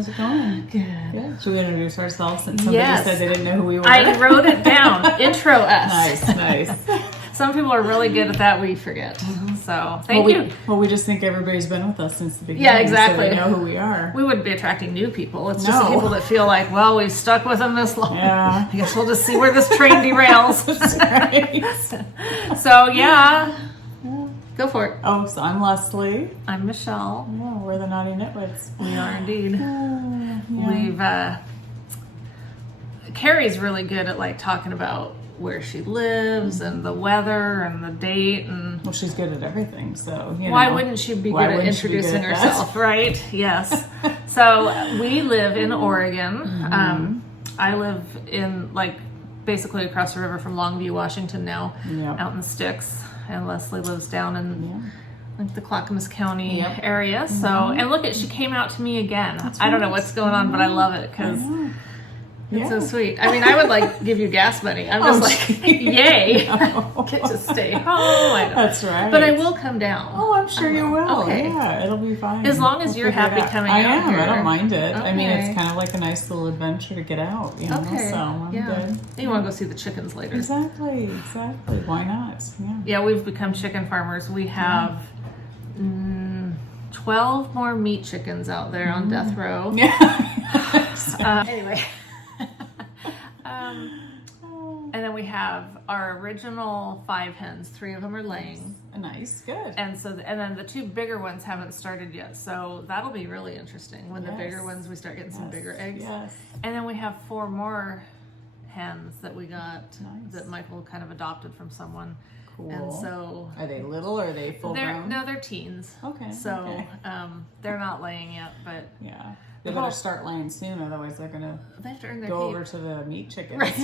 How's it going? Good. Good. Should we introduce ourselves since somebody said they didn't know who we were? I wrote it down. Intro us. Nice. Some people are really good at that. We forget. So thank you. We just think everybody's been with us since the beginning. Yeah, exactly. So they know who we are. We wouldn't be attracting new people. It's just people that feel like, well, we've stuck with them this long. Yeah. I guess we'll just see where this train derails. That's right. So yeah. Go for it. Oh, so I'm Leslie. I'm Michelle. Oh, we're the Naughty Nitwits. We are indeed. Yeah. Carrie's really good at like talking about where she lives and the weather and the date and. Well, she's good at everything, so why wouldn't she be good at introducing herself, right? Yes. So we live in Oregon. I live in basically across the river from Longview, Washington now, out in the sticks. And Leslie lives down in the Clackamas County area. So, and look she came out to me again. I don't know what's going on, but I love it because it's so sweet. I mean, I would give you gas money. I'm just yay. Get to stay home. That's right. But I will come down. Oh, I'm sure you will. Okay. Yeah, it'll be fine. As long as you're happy coming out. I am. Here. I don't mind it. Okay. I mean, it's kind of like a nice little adventure to get out, you know, okay. so I'm good. You want to go see the chickens later. Exactly. Why not? Yeah, we've become chicken farmers. We have 12 more meat chickens out there on death row. Yeah. Anyway. And then we have our original 5 hens. 3 of them are laying. Nice, good. And then the 2 bigger ones haven't started yet. So that'll be really interesting when the bigger ones, we start getting some bigger eggs. Yes. And then we have 4 more hens that we got that Michael kind of adopted from someone. Cool. And so are they little or are they full grown? No, they're teens. Okay. So they're not laying yet, but they better start laying soon, otherwise they're gonna they have to earn their go keep. over to the meat chickens. Right.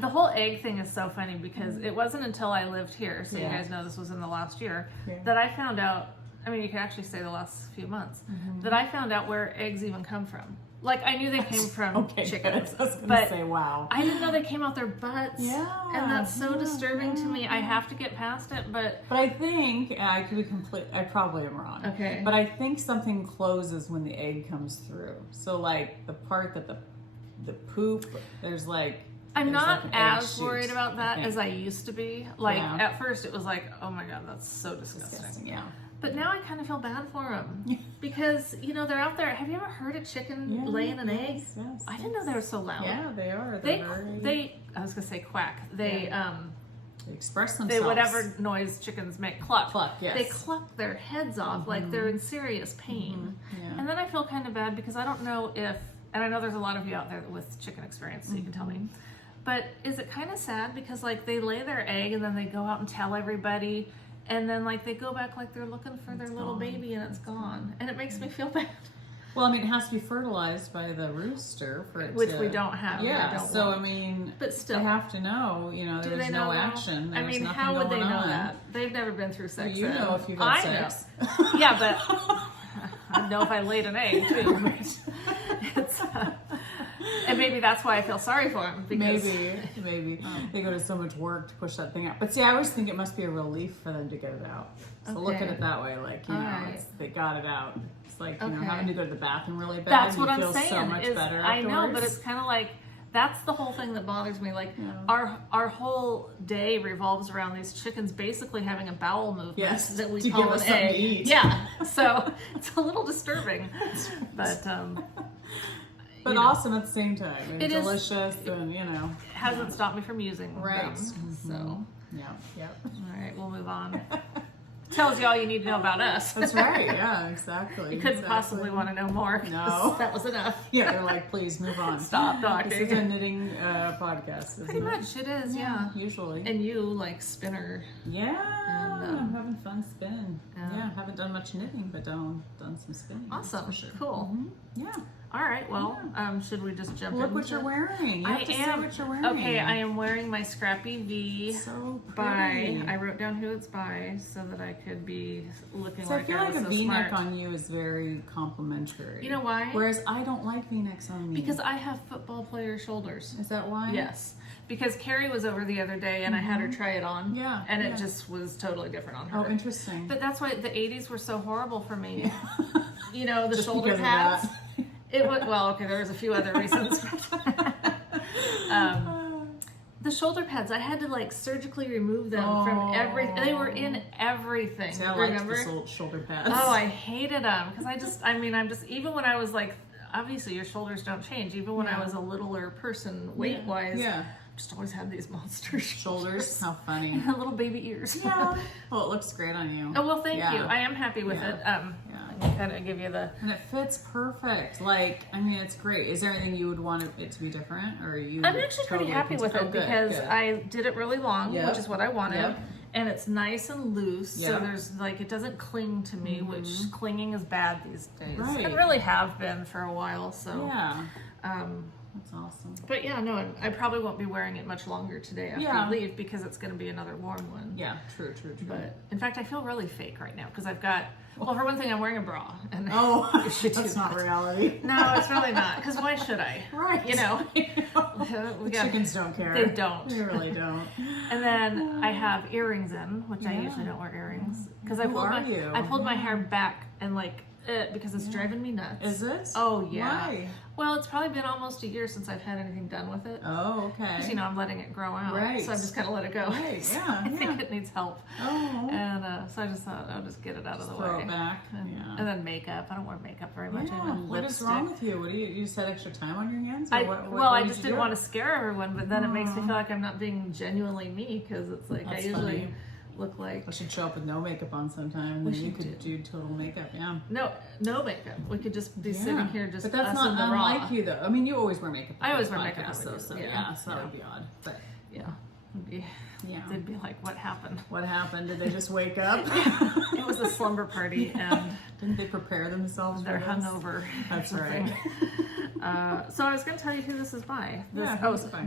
The whole egg thing is so funny because it wasn't until I lived here, so you guys know this was in the last year, that I found out, I mean, you could actually say the last few months, that I found out where eggs even come from. I knew they came from chickens, good. I was gonna say, wow. I didn't know they came out their butts. Yeah, and that's so disturbing to me. I have to get past it, but I think I could be I probably am wrong. Okay, but I think something closes when the egg comes through. So the part that the poop, there's I'm not as worried about that as I used to be. At first it was oh my god, that's so disgusting. Yeah. But now I kind of feel bad for them because they're out there. Have you ever heard a chicken laying an egg? Yes. I didn't know they were so loud. Yeah, they are. They I was gonna say quack. They express themselves. They whatever noise chickens make, cluck. Cluck, yes. They cluck their heads off like they're in serious pain. Yeah. And then I feel kind of bad because I don't know if, and I know there's a lot of you out there with chicken experience, so you can tell me. But is it kind of sad because they lay their egg and then they go out and tell everybody, and then they go back they're looking for their little baby and it's gone, and it makes me feel bad. Well, I mean, it has to be fertilized by the rooster for it which we don't have. Yeah, so I mean, but still, they have to know. There's no action. There's I mean, how would they know that? They've never been through sex. Well, know if you've had sex. Know. Yeah, but I know if I laid an egg too. It's, and maybe that's why I feel sorry for them. Because maybe they go to so much work to push that thing out. But see, I always think it must be a relief for them to get it out. So look at it that way, they got it out. It's having to go to the bathroom really bad. That's what you I'm feel saying. So much better afterwards. I know, but it's kind of that's the whole thing that bothers me. Our whole day revolves around these chickens basically having a bowel movement that we call an egg. To eat. Yeah, so it's a little disturbing, but awesome at the same time. It's delicious, and it hasn't stopped me from using them. So yeah. All right, we'll move on. Tells you all you need to know about us. That's right. Yeah, exactly. You couldn't possibly want to know more. No, that was enough. Yeah, they're please move on. Stop talking. This is a knitting podcast. Isn't Pretty much, it is. Yeah, usually. And you spinner. Yeah, I'm having fun spinning. Yeah, haven't done much knitting, but done some spinning. Awesome. For sure. Cool. Yeah. All right. Well, should we just jump in? Look what you're wearing. You have to say what you're wearing. Okay, I am wearing my Scrappy V by. I wrote down who it's by so that I could be looking I feel like a so V-neck smart. on you is very complimentary. You know why? Whereas I don't like V-necks on me. Because I have football player shoulders. Is that why? Yes. because Carrie was over the other day and I had her try it on. Yeah. And it just was totally different on her. Oh, interesting. But that's why the 80s were so horrible for me. Yeah. You know, the Just shoulder because of pads. that. It was, well, okay, there was a few other reasons. The shoulder pads, I had to like surgically remove them from everything. They were in everything. See, I remember? liked the shoulder pads. Oh, I hated them because I'm just, even when I was like, obviously your shoulders don't change. Even when I was a littler person weight wise, I just always had these monster shoulders. How funny. And little baby ears. Yeah. Well, it looks great on you. Oh, well, thank you. I am happy with it. I can kind of give you the... And it fits perfect. Like, I mean, it's great. Is there anything you would want it to be different? Or you? I'm actually pretty happy with it because I did it really long, which is what I wanted. Yep. And it's nice and loose, so there's like, it doesn't cling to me, which clinging is bad these days. Right. It really have been for a while, so. Yeah. That's awesome. But yeah, no, I probably won't be wearing it much longer today after I leave because it's going to be another warm one. Yeah, true. But in fact, I feel really fake right now because I've got, well, for one thing, I'm wearing a bra. And that's not reality. No, it's really not. Because why should I? Right. You know? Chickens don't care. They don't. They really don't. And then I have earrings in, which I usually don't wear earrings. Because I pulled my hair back and like, because it's driving me nuts. Is it? Oh, yeah. Why? Well, it's probably been almost a year since I've had anything done with it. Oh, okay. Because, I'm letting it grow out. Right. So I've just got to let it go. Right, yeah. I think it needs help. Oh. And so I just thought I'll just get it out of the way. Throw it back. And then makeup. I don't wear makeup very much. Yeah. What is wrong with you? What do you just had extra time on your hands? I just didn't want to scare everyone, but then it makes me feel like I'm not being genuinely me because it's like I usually look like... I should show up with no makeup on sometime. Then you could do total makeup, No makeup. We could just be sitting here just But that's us not in the raw. unlike you, though. I mean, you always wear makeup. I always wear makeup. So that would be odd. But they'd be like, what happened? What happened? Did they just wake up? It was a slumber party, and didn't they prepare themselves? They're hungover. That's right. So I was going to tell you who this is by.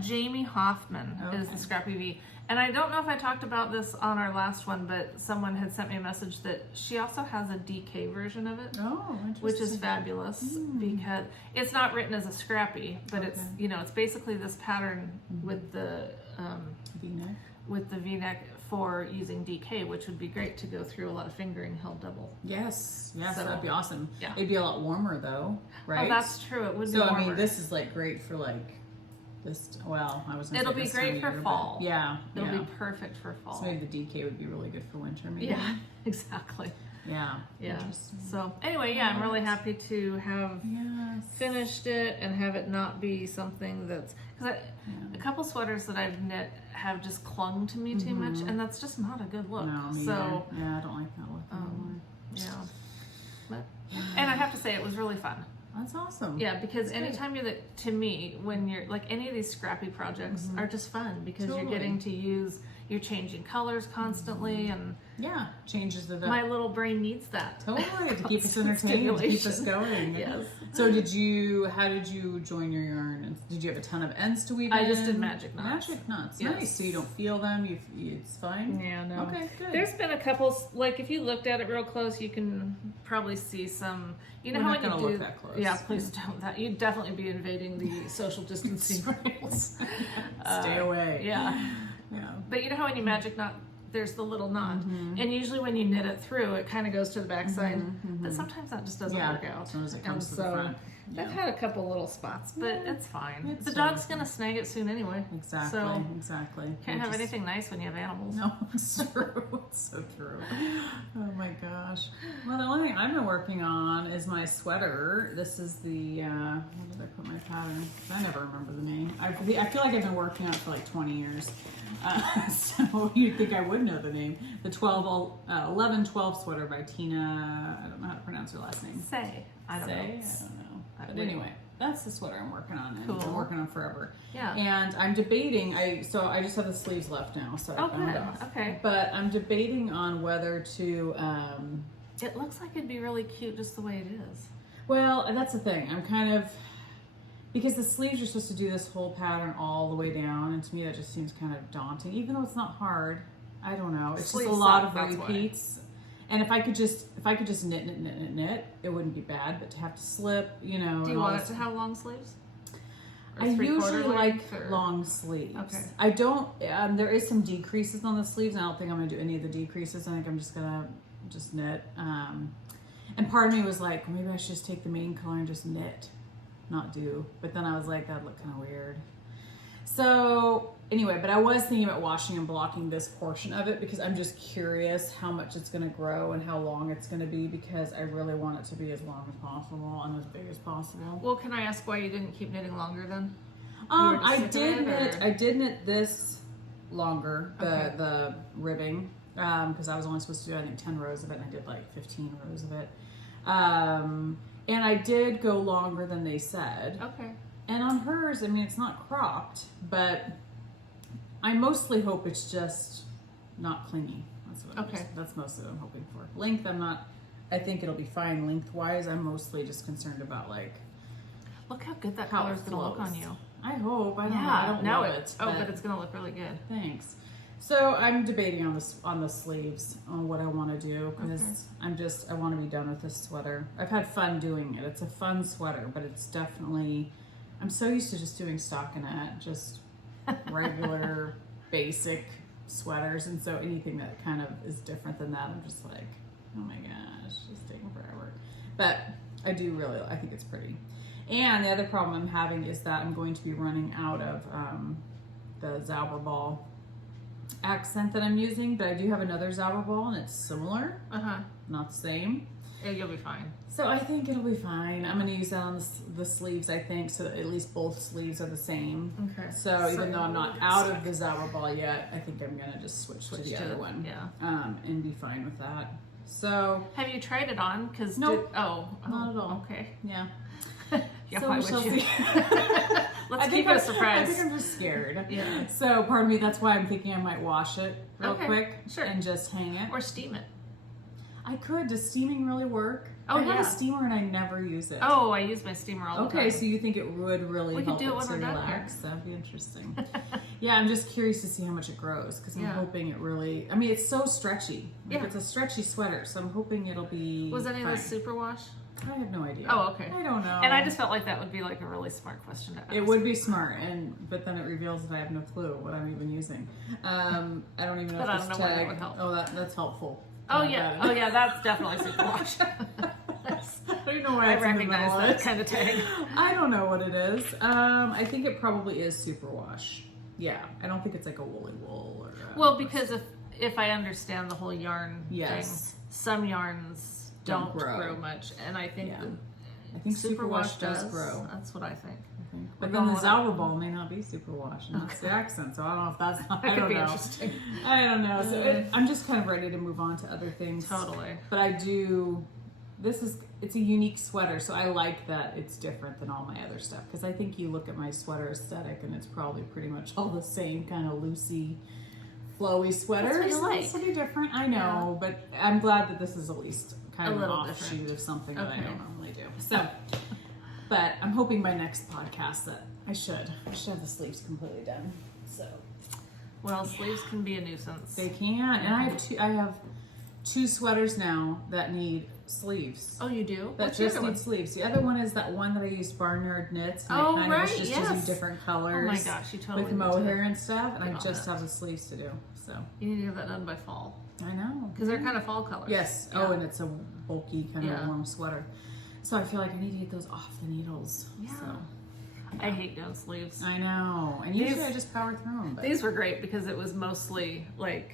Jamie Hoffman is the Scrappy V. And I don't know if I talked about this on our last one, but someone had sent me a message that she also has a DK version of it. Oh, interesting. Which is fabulous because it's not written as a scrappy, but it's it's basically this pattern with the V-neck. With the V-neck for using DK, which would be great to go through a lot of fingering held double. Yes, so that'd be awesome. Yeah. It'd be a lot warmer though, right? Oh, that's true. It would be warmer. warmer. I mean, this is like great for like this. Well, I was. It'll be great for fall. It'll be perfect for fall. So maybe the DK would be really good for winter. Maybe. Yeah, exactly. Yeah. So anyway, I'm really happy to have finished it and have it not be something that's because a couple sweaters that I've knit have just clung to me too much, and that's just not a good look. No, so I don't like that look anymore. And I have to say it was really fun. That's awesome. Yeah, because anytime to me, when you're like any of these scrappy projects are just fun because you're getting to you're changing colors constantly and changes the my little brain needs that totally to keep us entertained, to keep us going. Yes. So how did you join your yarn? Did you have a ton of ends to weave? I just did magic knots. Magic knots, nice. So you don't feel them. It's fine. Yeah, no. Okay, good. There's been a couple. Like if you looked at it real close, you can probably see some. You know We're how not when you look that close. Yeah, please don't. That you'd definitely be invading the social distancing rules. Stay away. Yeah. But you know how when you magic knot, there's the little knot, and usually when you knit it through, it kind of goes to the back side. But sometimes that just doesn't work out. Sometimes it comes to the front. I've had a couple little spots, but it's fine. The dog's gonna snag it soon anyway. Exactly. Can't have anything nice when you have animals. No, it's true. It's so true. Oh my gosh. Well, the only thing I've been working on is my sweater. This is the where did I put my pattern? I never remember the name. I feel like I've been working on it for like 20 years. So you'd think I would know the name. The 11-12 sweater by Tina. I don't know how to pronounce her last name. I don't know. But anyway, that's the sweater I'm working on. And cool. I've been working on forever. Yeah. And I'm debating. I just have the sleeves left now, so I found it off. Okay. But I'm debating on whether to. It looks like it'd be really cute just the way it is. Well, that's the thing. I'm kind of because the sleeves are supposed to do this whole pattern all the way down, and to me that just seems kind of daunting. Even though it's not hard, I don't know. It's just a lot of repeats. And if I could just knit, it wouldn't be bad. But to have to slip, Do you want it to have long sleeves? I usually like long sleeves. Okay. I don't, there is some decreases on the sleeves. I don't think I'm going to do any of the decreases. I think I'm just going to knit. And part of me was like, maybe I should just take the main color and just knit, not do. But then I was like, that'd look kind of weird. So anyway, but I was thinking about washing and blocking this portion of it because I'm just curious how much it's going to grow and how long it's going to be because I really want it to be as long as possible and as big as possible. Well, can I ask why you didn't keep knitting longer then? I did knit this longer, the ribbing, because I was only supposed to do I think 10 rows of it and I did like 15 rows of it. And I did go longer than they said. Okay. And on hers, I mean, it's not cropped, but I mostly hope it's just not clingy. That's mostly what I'm hoping for. Length, I think it'll be fine lengthwise. I'm mostly just concerned about like. Look how good that color's gonna look on you. I hope. I don't know. I don't know it. But it's gonna look really good. Thanks. So I'm debating on the sleeves on what I want to do because I want to be done with this sweater. I've had fun doing it. It's a fun sweater, but it's definitely. I'm so used to just doing stockinette, just regular, basic sweaters. And so anything that kind of is different than that, I'm just like, oh my gosh, it's taking forever. But I think it's pretty. And the other problem I'm having is that I'm going to be running out of the Zauberball accent that I'm using. But I do have another Zauberball and it's similar, not the same. Yeah, you'll be fine. So I think it'll be fine. I'm going to use that on the sleeves, I think, so that at least both sleeves are the same. Okay. So even though I'm not out of the Zauberball yet, I think I'm going to just switch to the other one. Yeah. And be fine with that. So. Have you tried it on? Nope. Not at all. Okay. Yeah. Yeah, so why would you? Let's keep it a surprise. I think I'm just scared. Yeah. So pardon me, that's why I'm thinking I might wash it real quick. Sure. And just hang it. Or steam it. I could. Does steaming really work? Oh, I have a steamer and I never use it. Oh, I use my steamer all the time. Okay, so you think it would really help do it it when to we're done relax? That'd be interesting. Yeah, I'm just curious to see how much it grows because I'm hoping it really. I mean, it's so stretchy. Like, it's a stretchy sweater, so I'm hoping it'll be. Was any of this superwash? I have no idea. Oh, okay. I don't know. And I just felt like that would be like a really smart question to ask. It would be smart, but then it reveals that I have no clue what I'm even using. I don't even know but if I this don't know tag. why that would help. Oh, that's helpful. Oh yeah, that's definitely superwash. I don't know why I recognize that kind of tag. I don't know what it is. I think it probably is superwash. Yeah, I don't think it's like a woolly wool or. Well, because if I understand the whole yarn thing, some yarns don't grow much, and I think superwash does grow. That's what I think. But then the Zauberball may not be superwash, and that's the accent. So I don't know if that's not. I don't know. Interesting. I don't know. So I'm just kind of ready to move on to other things. Totally. But I do. It's a unique sweater, so I like that it's different than all my other stuff. Because I think you look at my sweater aesthetic, and it's probably pretty much all the same kind of loosey, flowy sweaters. That's what you like. This will be different, I know, but I'm glad that this is at least kind of an offshoot different. Of something that I don't normally do. So, but I'm hoping by next podcast that I should have the sleeves completely done. So, well, sleeves can be a nuisance. They can, and I have two sweaters now that need sleeves. Oh, you do? That What's just need sleeves. The other one is that one that I used Barnyard Knits. And I kind of was just using different colors. Oh my gosh, you totally with mohair and stuff, and I just have the sleeves to do. So you need to have that done by fall. I know, because they're kind of fall colors. Yes. Yeah. Oh, and it's a bulky kind of warm sweater. So I feel like I need to get those off the needles. Yeah. So. I hate doing sleeves. I know, and usually I just power through them. But. These were great because it was mostly like.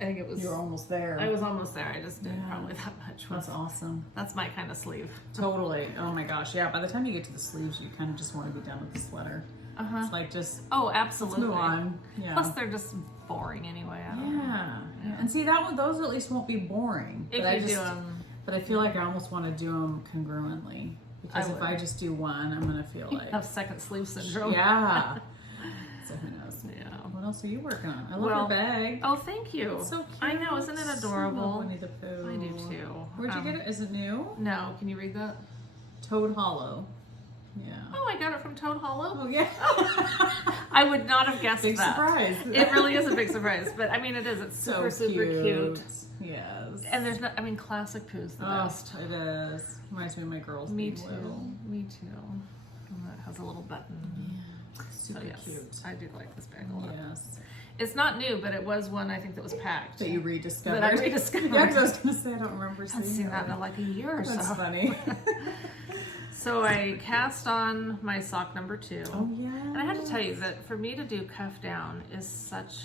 I think it was. You were almost there. I was almost there. I just didn't probably that much. That's awesome. That's my kind of sleeve. Totally. Oh my gosh. Yeah. By the time you get to the sleeves, you kind of just want to be done with the sweater. It's like just. Oh, absolutely. Let's move on. Yeah. Plus, they're just boring anyway. Yeah. And see those at least won't be boring. If you do them. But I feel like I almost want to do them congruently because if I just do one, I'm gonna feel like have second sleeve syndrome. Yeah. So who knows? Yeah. What else are you working on? I love your bag. Oh, thank you. It's so cute. I know, isn't it adorable? I love Winnie the Pooh. I do too. Where'd you get it? Is it new? No. Can you read that? Toad Hollow. Yeah. Oh, I got it from Toad Hollow. Oh yeah. I would not have guessed big that. Surprise. It really is a big surprise, but I mean, it is. It's super cute. Yes. And there's not. I mean, classic Pooh's the best. It is. Reminds me of my girls. Me being too. little. Me too. And that has a little button. Super cute. I do like this bag a lot. Yes. It's not new, but it was one I think that was packed. That you rediscovered. That I rediscovered. Yeah, because I was going to say I don't remember seeing I've seen that in like a year or so. That's funny. So I cast on my sock number 2. Oh yeah. And I had to tell you that for me to do cuff down is such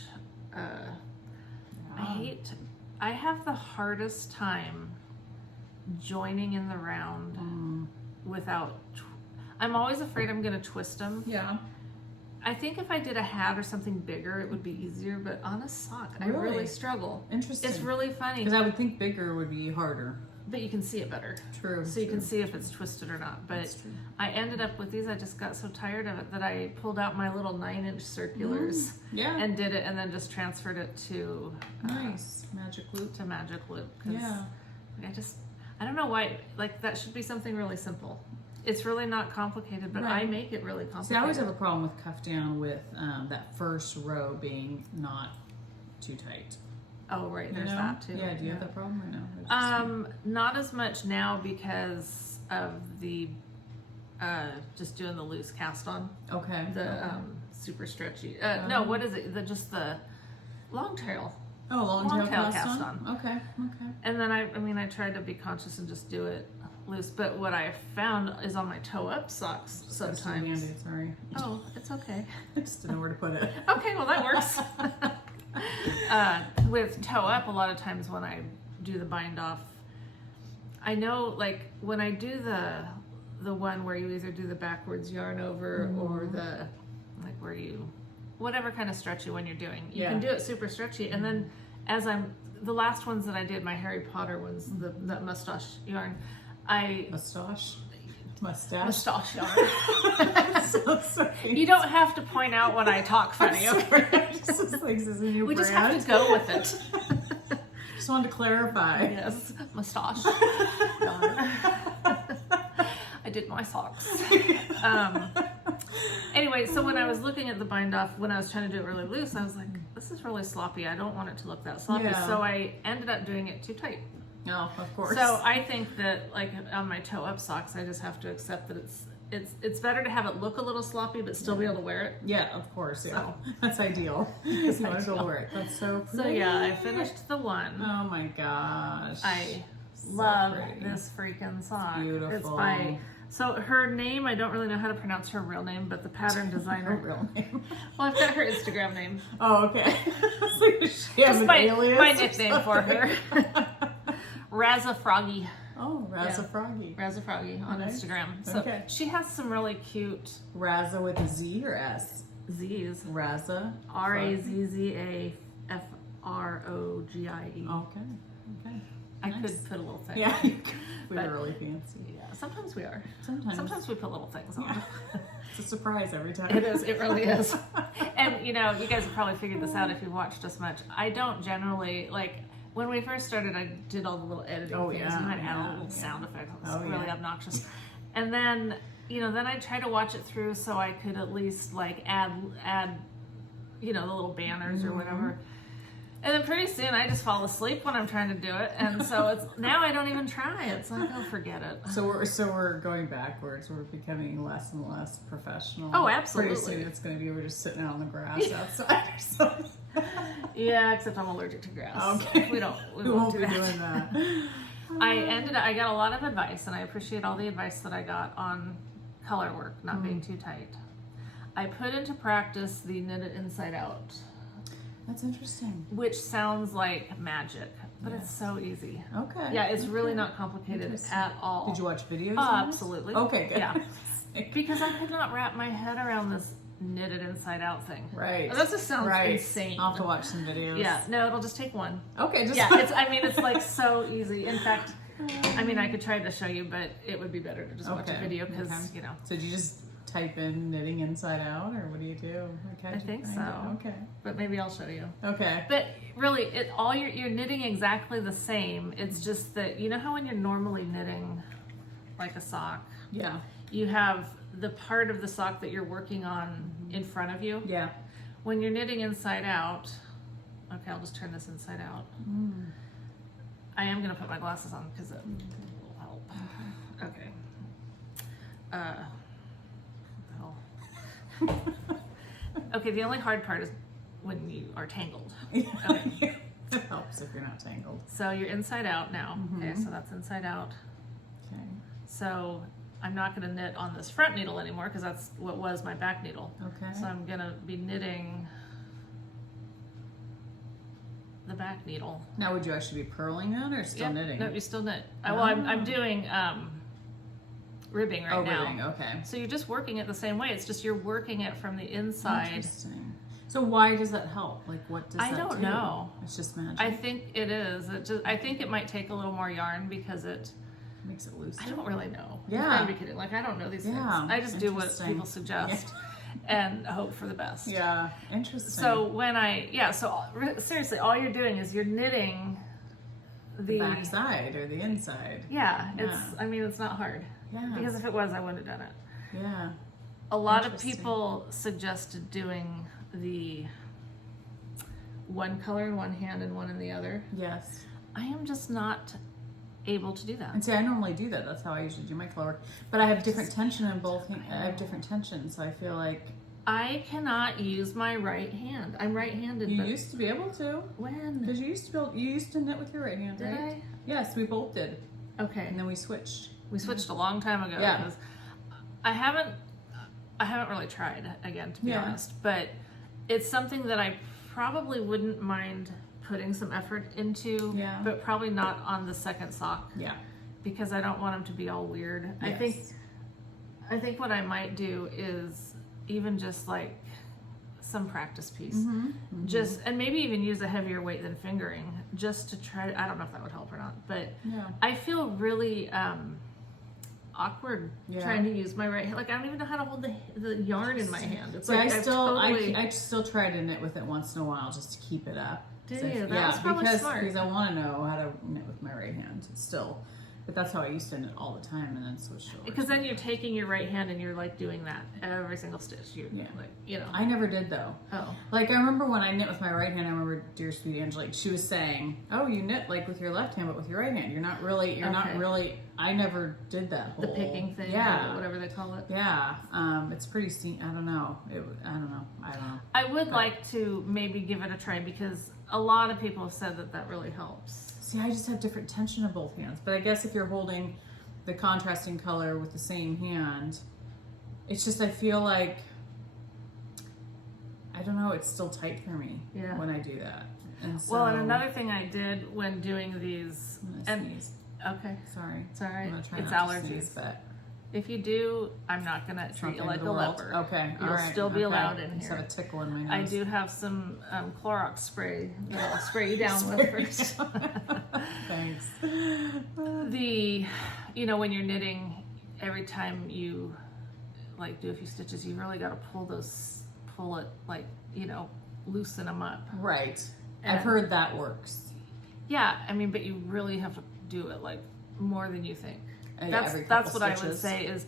I have the hardest time joining in the round without I'm always afraid I'm going to twist them. Yeah. I think if I did a hat or something bigger, it would be easier, but on a sock, I really struggle. Interesting. It's really funny. Because I would think bigger would be harder. But you can see it better. True. So you can see if it's twisted or not. But I ended up with these. I just got so tired of it that I pulled out my little 9-inch circulars and did it, and then just transferred it to nice magic loop. To magic loop. I don't know why. Like that should be something really simple. It's really not complicated, but I make it really complicated. See, I always have a problem with cuff down with that first row being not too tight. Oh, right. There's that too. Yeah. Do you have that problem or no? Not as much now because of the just doing the loose cast on. Okay. The super stretchy. No, what is it? Just the long tail. Oh, long tail cast on. Okay. And then I tried to be conscious and just do it loose, but what I found is on my toe up socks sometimes. Sorry. Oh, it's okay. I just didn't know where to put it. Okay, well that works. With toe up, a lot of times when I do the bind off, I know like when I do the one where you either do the backwards yarn over or the like where you whatever kind of stretchy one you're doing, you can do it super stretchy, and then as the last ones that I did, my Harry Potter ones, that mustache yarn, mustache yarn. So sorry. You don't have to point out when I talk funny. Okay? We just have to go with it. Just wanted to clarify. Yes, mustache. I did my socks. Anyway, so when I was looking at the bind off, when I was trying to do it really loose, I was like, this is really sloppy. I don't want it to look that sloppy. Yeah. So I ended up doing it too tight. No, of course. So I think that like on my toe up socks, I just have to accept that it's better to have it look a little sloppy but still be able to wear it. Yeah, of course. Yeah, so, that's ideal. Because you want to be able to wear it. That's so pretty. So yeah, I finished the one. Oh my gosh. I love this freaking sock. It's beautiful. It's by so her name, I don't really know how to pronounce her real name, but the pattern designer. Her real name. Well, I've got her Instagram name. Oh, okay. So she has an alias my nickname for her. Razza Froggy. Oh, Razza Froggy. Razza Froggy on Instagram. So she has some really cute. Razza with a Z or S? Z's. Razza. RAZZAFROGIE. Okay. I could put a little thing. Yeah, we were really fancy. Yeah, sometimes we are. Sometimes we put little things on. It's a surprise every time. It is. It really is. And you guys have probably figured this out if you've watched us much. I don't generally like. When we first started, I did all the little editing things, and I'd add a little sound effect. It was really obnoxious. And then, then I tried to watch it through so I could at least like add, the little banners or whatever. And then pretty soon I just fall asleep when I'm trying to do it, and so now I don't even try. It's like, oh, forget it. So we're going backwards. We're becoming less and less professional. Oh, absolutely. Pretty soon it's going to be we're just sitting out on the grass outside or something. Yeah, except I'm allergic to grass. Okay. So we won't be doing that. I got a lot of advice, and I appreciate all the advice that I got on color work, not being too tight. I put into practice the knitted inside out. That's interesting. Which sounds like magic, but it's so easy. Okay. Yeah, it's really not complicated at all. Did you watch videos? Absolutely. Okay, good. Yeah. Because I could not wrap my head around this knitted inside out thing. Right. That just sounds insane. I'll have to watch some videos. Yeah. No, it'll just take one. Okay. It's like so easy. In fact, I could try to show you, but it would be better to just watch a video because, So did you just type in knitting inside out, or what do you do? I think so. Okay. But maybe I'll show you. Okay. But really, you're knitting exactly the same. It's just that, how when you're normally knitting like a sock, you have the part of the sock that you're working on in front of you. Yeah. When you're knitting inside out, okay, I'll just turn this inside out. I am going to put my glasses on because it will help. Okay. Okay, the only hard part is when you are tangled. Okay. It helps if you're not tangled. So you're inside out now. Okay, so that's inside out. Okay. So I'm not going to knit on this front needle anymore because that's what was my back needle. Okay. So I'm going to be knitting the back needle. Now, would you actually be purling that or still knitting? No, you still knit. Well, I'm doing ribbing right now. Ribbing, okay. So you're just working it the same way. It's just you're working it from the inside. Interesting. So why does that help? Like, what does that do? I don't know. It's just magic. I think it is. I think it might take a little more yarn because it makes it loose. I don't really know. Yeah. I'm not be kidding. Like, I don't know these things. I just do what people suggest and hope for the best. Yeah. Interesting. So seriously, all you're doing is you're knitting the back side or the inside. Yeah. It's not hard. Yeah. Because if it was, I wouldn't have done it. Yeah. A lot of people suggested doing the one color in one hand and one in the other. Yes. I am just not able to do that. And see, I normally do that. That's how I usually do my color work. But I have different tension in both. I have different tension, so I feel like I cannot use my right hand. I'm right-handed. You used to be able to. When? Because you used to knit with your right hand, Did right? I? Yes, we both did. Okay. And then we switched. We switched a long time ago. Yeah. Because I haven't really tried again, to be honest. But it's something that I probably wouldn't mind putting some effort into. Yeah. But probably not on the second sock. Yeah. Because I don't want them to be all weird. Yes. I think what I might do is even just like some practice piece, and maybe even use a heavier weight than fingering, just to try. I don't know if that would help or not, but I feel really awkward trying to use my right hand. Like, I don't even know how to hold the yarn in my hand. It's like I still try to knit with it once in a while just to keep it up. Do you? That was probably smart. Because I want to know how to knit with my right hand still. But that's how I used to knit all the time, and then switched over. Because then you're taking your right hand and you're like doing that every single stitch. I never did though. Oh. Like, I remember when I knit with my right hand, I remember dear sweet Angelique, she was saying, "Oh, you knit like with your left hand, but with your right hand. You're not really. I never did that whole the picking thing, or whatever they call it. Yeah. It's pretty. I don't know. I don't know. I would like to maybe give it a try because a lot of people have said that really helps. See, I just have different tension in both hands. But I guess if you're holding the contrasting color with the same hand, it's just, I feel like, I don't know, it's still tight for me when I do that. And so, and another thing I did when doing these, okay, sorry, it's all right. I'm gonna try it's not allergies. to sneeze, but if you do, I'm not gonna treat you like a leper. Okay, you'll still be allowed in here. I just have a tickle in my nose. I do have some Clorox spray that I'll spray you down with first. Thanks. When you're knitting, every time you like do a few stitches, you really got to pull it like, loosen them up. Right. I've heard that works. Yeah, but you really have to do it like more than you think. That's what I would say is,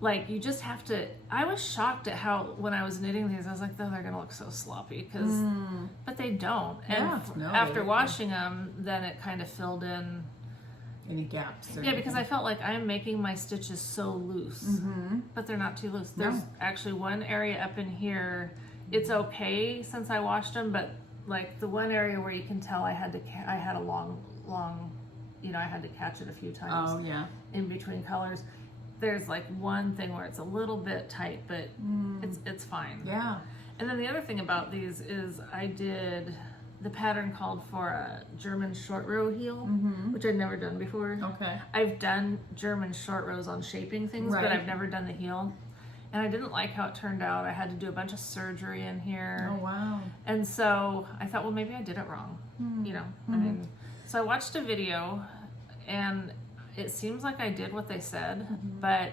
like, you just have to. I was shocked at how when I was knitting these, I was like, oh, they're gonna look so sloppy but they don't. And after washing them, then it kind of filled in any gaps. Because I felt like I'm making my stitches so loose, but they're not too loose. There's actually one area up in here. It's okay since I washed them, but like the one area where you can tell I had a long. I had to catch it a few times. Oh, yeah. In between colors. There's like one thing where it's a little bit tight, but it's fine. Yeah. And then the other thing about these is I did, the pattern called for a German short row heel, which I'd never done before. Okay. I've done German short rows on shaping things, but I've never done the heel. And I didn't like how it turned out. I had to do a bunch of surgery in here. Oh, wow. And so I thought, well, maybe I did it wrong. So I watched a video, and it seems like I did what they said, but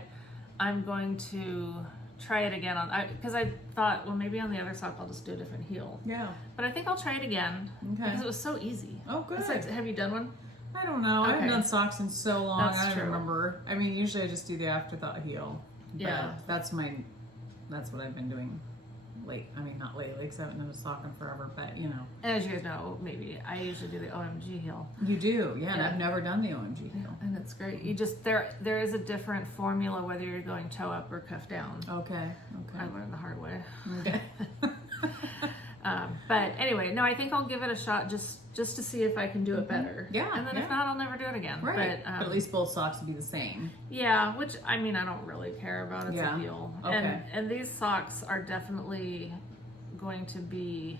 I'm going to try it again because I thought, well, maybe on the other sock I'll just do a different heel. Yeah. But I think I'll try it again because it was so easy. Oh, good. Have you done one? I don't know. I haven't done socks in so long. That's I don't true. remember. Usually I just do the afterthought heel. Yeah. But that's what I've been doing not lately because I haven't done a sock in forever, but As you know, maybe I usually do the OMG heel. You do, yeah. And I've never done the OMG heel. And it's great. You just, there is a different formula whether you're going toe up or cuff down. Okay. I learned the hard way. Okay. But anyway, no, I think I'll give it a shot just to see if I can do it better. Yeah. And then if not, I'll never do it again. Right. But, But at least both socks would be the same. yeah, which I mean, I don't really care about. It's a deal. Okay. And these socks are definitely going to be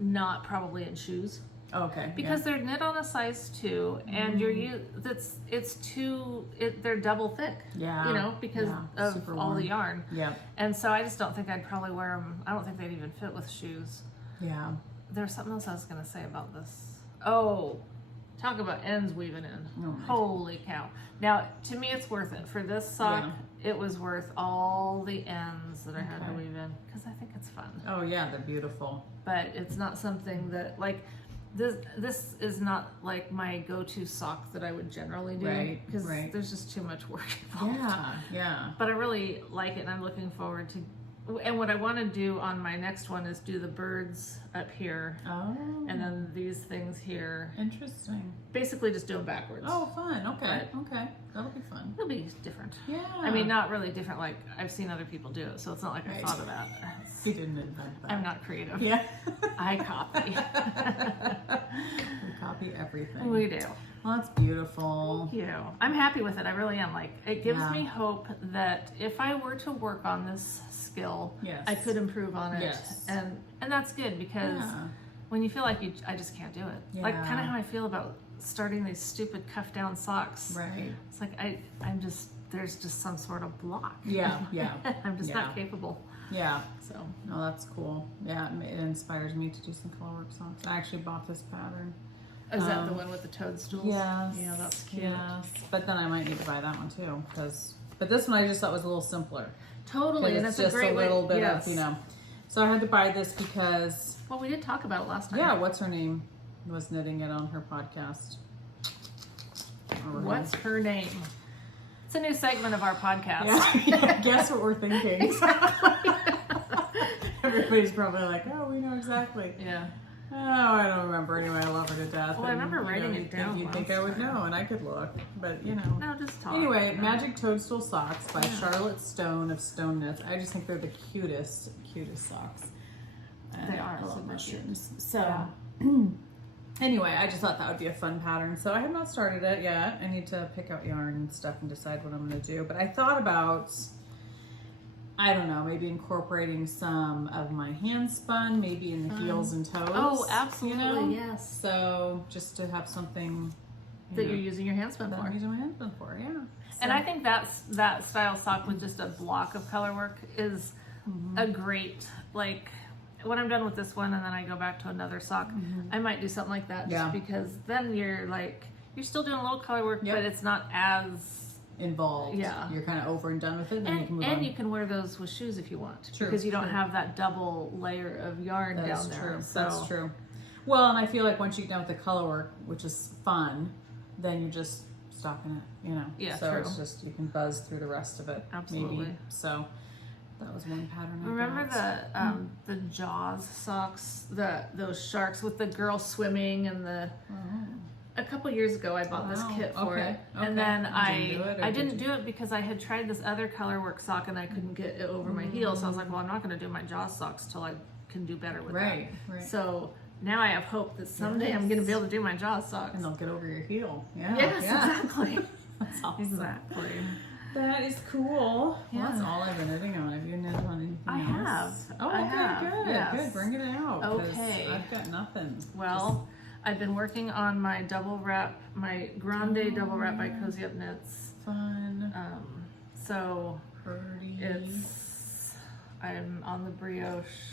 not probably in shoes. Okay. Because they're knit on a size 2, and they're double thick. Yeah. You know, because of Super all warm. the yarn. Yeah. And so I just don't think I'd probably wear them. I don't think they'd even fit with shoes. Yeah. There's something else I was going to say about this. Oh, talk about ends weaving in. Oh my Holy cow. Now, to me, it's worth it. For this sock, it was worth all the ends that I had to weave in, because I think it's fun. Oh yeah, they're beautiful. But it's not something that, like, this is not like my go-to sock that I would generally do, because there's just too much work involved. Yeah. But I really like it, and I'm looking forward to. And what I want to do on my next one is do the birds up here, and then these things here. Interesting. Basically, just do them backwards. Oh, fun. Okay. But okay. That'll be fun. It'll be different. Yeah. I mean, not really different. Like, I've seen other people do it, so it's not like I thought of that. You didn't invent that. I'm not creative. Yeah. I copy. We copy everything. We do. Well, that's beautiful. Thank you. I'm happy with it. I really am. Like, it gives me hope that if I were to work on this skill, I could improve on it. Yes. And that's good, because when you feel like I just can't do it. Like, kind of how I feel about starting these stupid cuff down socks. Right. It's like there's just some sort of block. Yeah. I'm just not capable. Yeah. So. No, that's cool. Yeah, it inspires me to do some colorwork socks. I actually bought this pattern. Is that the one with the toadstools? Yes. Yeah, that's cute. Yes. But then I might need to buy that one too, but this one I just thought was a little simpler. Totally, and it's just a great little way. bit of, So I had to buy this because. Well, we did talk about it last time. Yeah, what's her name was knitting it on her podcast. What's her name? It's a new segment of our podcast. Yeah. Guess what we're thinking. Exactly. Everybody's probably like, oh, we know exactly. Yeah. Oh, I don't remember. Anyway, I love her to death. Well, I remember writing it down. You'd think I would know, and I could look, but No, just talk. Anyway, Magic Toadstool Socks by Charlotte Stone of Stone Knits. I just think they're the cutest socks. They are. I love super mushrooms. cute. So, anyway, I just thought that would be a fun pattern. So I have not started it yet. I need to pick out yarn and stuff and decide what I'm going to do. But I thought about, I don't know, maybe incorporating some of my hand spun, maybe in the heels and toes. Oh, absolutely, yes. So just to have something that you're using your hand spun that for. I'm using my hand spun for, yeah. So. And I think that style sock with just a block of color work is a great, like, when I'm done with this one and then I go back to another sock, I might do something like that, just because then you're still doing a little color work, but it's not as involved. Yeah. You're kind of over and done with it, and then you can move on. And you can wear those with shoes if you want. True. Because you don't have that double layer of yarn down there. True. So. That's true. Well, and I feel like once you get done with the color work, which is fun, then you're just stocking it, Yeah, so true. it's just, you can buzz through the rest of it. Absolutely. Maybe. So that was one pattern. Remember the Jaws socks, those sharks with the girl swimming and the. A couple years ago, I bought this kit for it, and then I didn't do it because I had tried this other color work sock and I couldn't get it over my heel. So I was like, well, I'm not going to do my Jaws socks till I can do better with that. Right. So now I have hope that someday I'm going to be able to do my Jaws socks. And they'll get over your heel. Yeah. Yes, exactly. That's awesome. Exactly. That is cool. Yeah. Well, that's all I've been knitting on. Have you knitted on anything I else? have. Oh, I okay, have. good. Yes. Good. Bring it out. 'Cause Okay. I've got nothing. Well, I've been working on my double wrap, my Grande double wrap by Cozy Up Knits. Fun. So Pretty. I'm on the brioche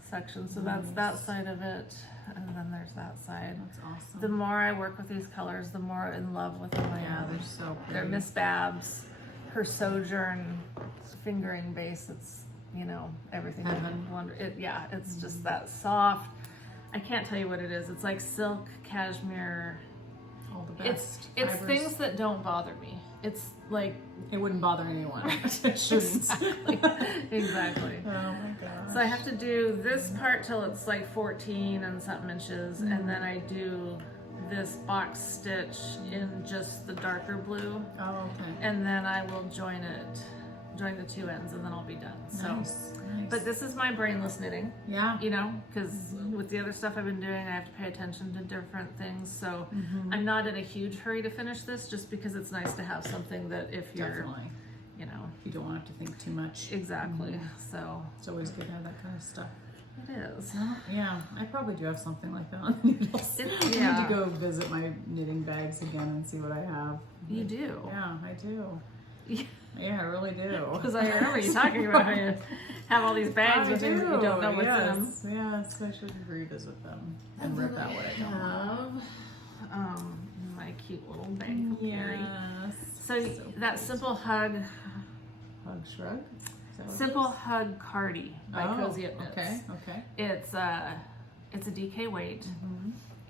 section, so that's that side of it, and then there's that side. That's awesome. The more I work with these colors, the more in love with them I Yeah, am. they're so pretty. They're Miss Babs, her Sojourn fingering base. It's everything. Heaven. It's just that soft. I can't tell you what it is. It's like silk, cashmere. All the best. It's fibers. things that don't bother me. It's like It wouldn't bother anyone. It shouldn't. exactly. Oh my gosh. So I have to do this part till it's like 14 and something inches, and then I do this box stitch in just the darker blue, Oh, okay. and then I will join it join the two ends, and then I'll be done. So, Nice. but this is my brainless knitting. Yeah. You know, because with the other stuff I've been doing, I have to pay attention to different things. So I'm not in a huge hurry to finish this, just because it's nice to have something that if you're, Definitely. you know, You don't want to have to think too much. exactly. So It's always good to have that kind of stuff. it is. Yeah, I probably do have something like that on the needles. I yeah. need to go visit my knitting bags again and see what I have. You do. Yeah, I do. Yeah. Yeah, I really do. Because I remember you talking about how you have all these bags with things that you don't know what's in them. Yes, I should revisit them and rip out what I don't have. My cute little bag of Carrie. Yes. So that Simple Hug, Hug Shrug? Is that what it Simple is? Hug Cardi by Cozy Up Knits. Okay. It's a DK weight,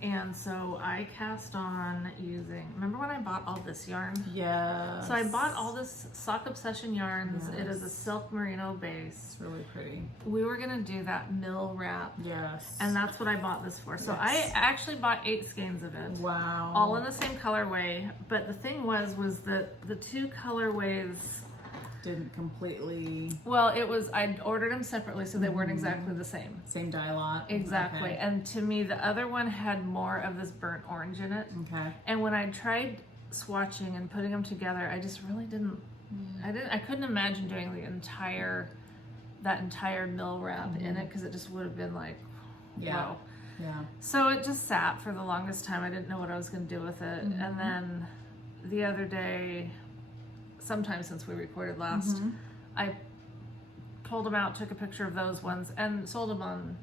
and so I cast on using. Remember when I bought all this yarn? Yes. So I bought all this Sock Obsession yarns. Yes. It is a silk merino base. It's really pretty. We were gonna do that mill wrap, Yes. and that's what I bought this for. So Yes. I actually bought 8 skeins of it. Wow. All in the same colorway, but the thing was that the two colorways, didn't completely well, it was, I'd ordered them separately, so they weren't exactly the same. same dye lot. Exactly. Okay. And to me, the other one had more of this burnt orange in it. Okay. And when I tried swatching and putting them together, I just really didn't, I couldn't imagine doing that entire mill wrap in it, because it just would have been like, Yeah. wow. Yeah. So it just sat for the longest time. I didn't know what I was going to do with it. And then the other day, sometime since we recorded last, I pulled them out, took a picture of those ones, and sold them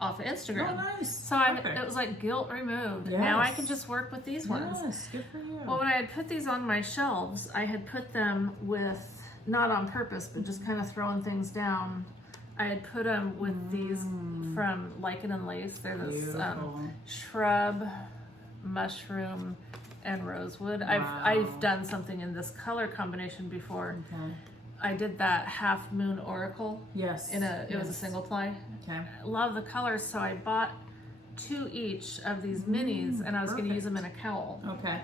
off of Instagram. Oh, nice. So Perfect. it was like guilt removed. Yes. Now I can just work with these ones. Yes, good for you. Well, when I had put these on my shelves, I had put them with, not on purpose, but just kind of throwing things down. I had put them with these from Lichen and Lace. They're this Beautiful. shrub, mushroom, and rosewood. Wow. I've done something in this color combination before. Okay. I did that Half Moon Oracle Yes. it was a single ply. Okay. I love the colors, so I bought 2 each of these minis, and I was going to use them in a cowl. Okay.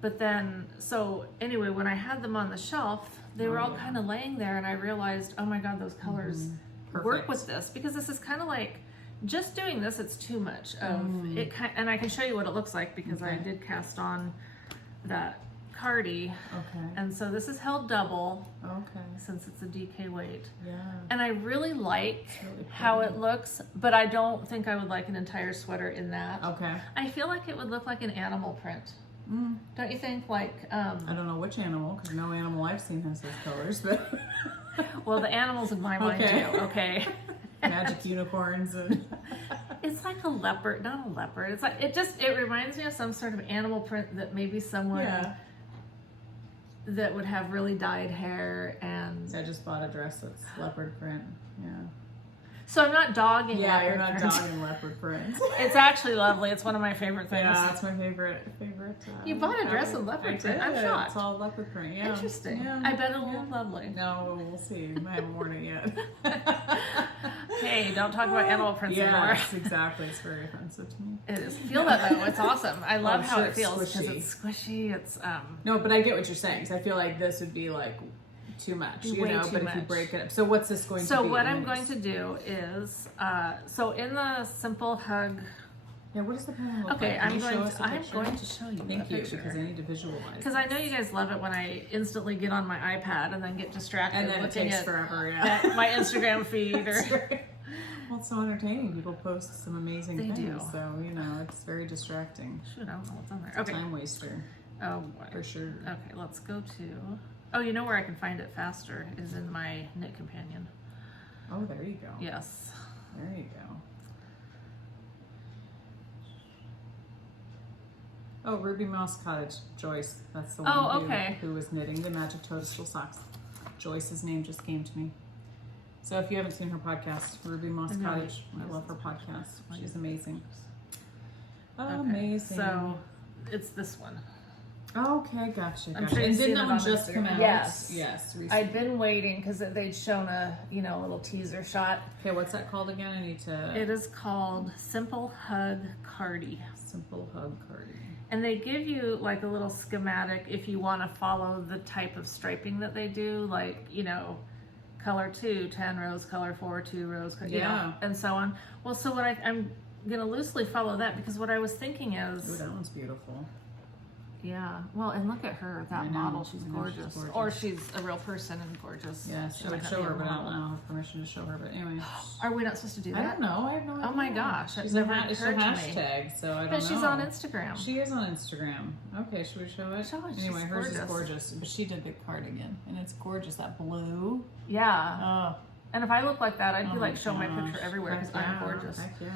But then, so anyway, when I had them on the shelf, they were all kind of laying there, and I realized, oh my god, those colors work Perfect. with this, because this is kind of like, just doing this, it's too much of it. And I can show you what it looks like, because I did cast on that Cardi, Okay. and so this is held double Okay. since it's a DK weight. Yeah. And I really like really how pretty. it looks, but I don't think I would like an entire sweater in that. Okay. I feel like it would look like an animal print. Don't you think? Like, I don't know which animal, because no animal I've seen has those colors, but well, the animals in my mind Okay. do. Okay. magic unicorns and It's like a leopard, not a leopard. It's like, it reminds me of some sort of animal print that maybe someone that would have really dyed hair. And I just bought a dress that's leopard print. Yeah. so I'm not dogging. Yeah, you're leopard not print. dogging leopard print. It's actually lovely. It's one of my favorite things. Yeah, that's my favorite. You bought a dress in leopard print. I'm shocked. It's all leopard print. Yeah. Interesting. Yeah. I bet it'll look lovely. No, we'll see. I haven't worn it yet. Hey, don't talk about animal prints anymore. Yes, exactly. It's very offensive to me. It is. Feel that though. It's awesome. I love I'm how sure it it's feels because squishy. it's squishy. It's No, but I get what you're saying, because I feel like this would be like too much, you Way know. too But if you much. break it up, so what's this going to be? So what I'm in going this? to do is, so in the Simple Hug. Yeah, what does the pattern look Okay, like? Can I'm you show going. us a I'm picture? going to show you. Thank a you, picture. because I need to visualize. Because I know you guys love it when I instantly get on my iPad and then get distracted and then it looking takes at, forever. Yeah. at my Instagram feed or. Well, it's so entertaining. People post some amazing They things, do. so you know it's very distracting. Shoot, I don't know what's on there. It's a Okay. time waster Oh boy. for sure. Okay, let's go to. Oh, you know where I can find it faster is in my Knit Companion. Oh, there you go. Yes. There you go. Oh, Ruby Mouse Cottage, Joyce. That's the one Oh, okay. who was knitting the Magic Toadstool socks. Joyce's name just came to me. So if you haven't seen her podcast, Ruby Moss I know. Cottage, I love her podcast. She's amazing. Okay, Amazing. So it's this one. Okay, gotcha. I'm gotcha. sure you've And seen didn't it that one on just come Instagram. out? Yes. Yes. Recently. I'd been waiting because they'd shown a little teaser shot. Okay, what's that called again? I need to. It is called Simple Hug Cardi. Simple Hug Cardi. And they give you like a little schematic if you want to follow the type of striping that they do. Like, you know, color 2, 10 rows, color 4, 2 rows, you Yeah. know, and so on. Well, so what I'm going to loosely follow that, because what I was thinking is... Ooh, that one's beautiful. Yeah, well, and look at her, that I know, model. She's I know, gorgeous. she's gorgeous. Or she's a real person and gorgeous. Yes, She I would might not show be a her, but I model. don't have permission to show her. But anyway, Are we not supposed to do I that? don't know. I have no idea. Oh my gosh, She's that never it's a occurred to me. hashtag, so I don't know. But she's on Instagram. She is on Instagram. Okay, should we show it? Show it, she's Anyway, hers is gorgeous. gorgeous, but she did the cardigan, and it's gorgeous. That blue. Yeah. Oh, And if I look like that, I'd be oh like, show my gosh. picture everywhere, because Heck I'm yeah, gorgeous. Heck yeah.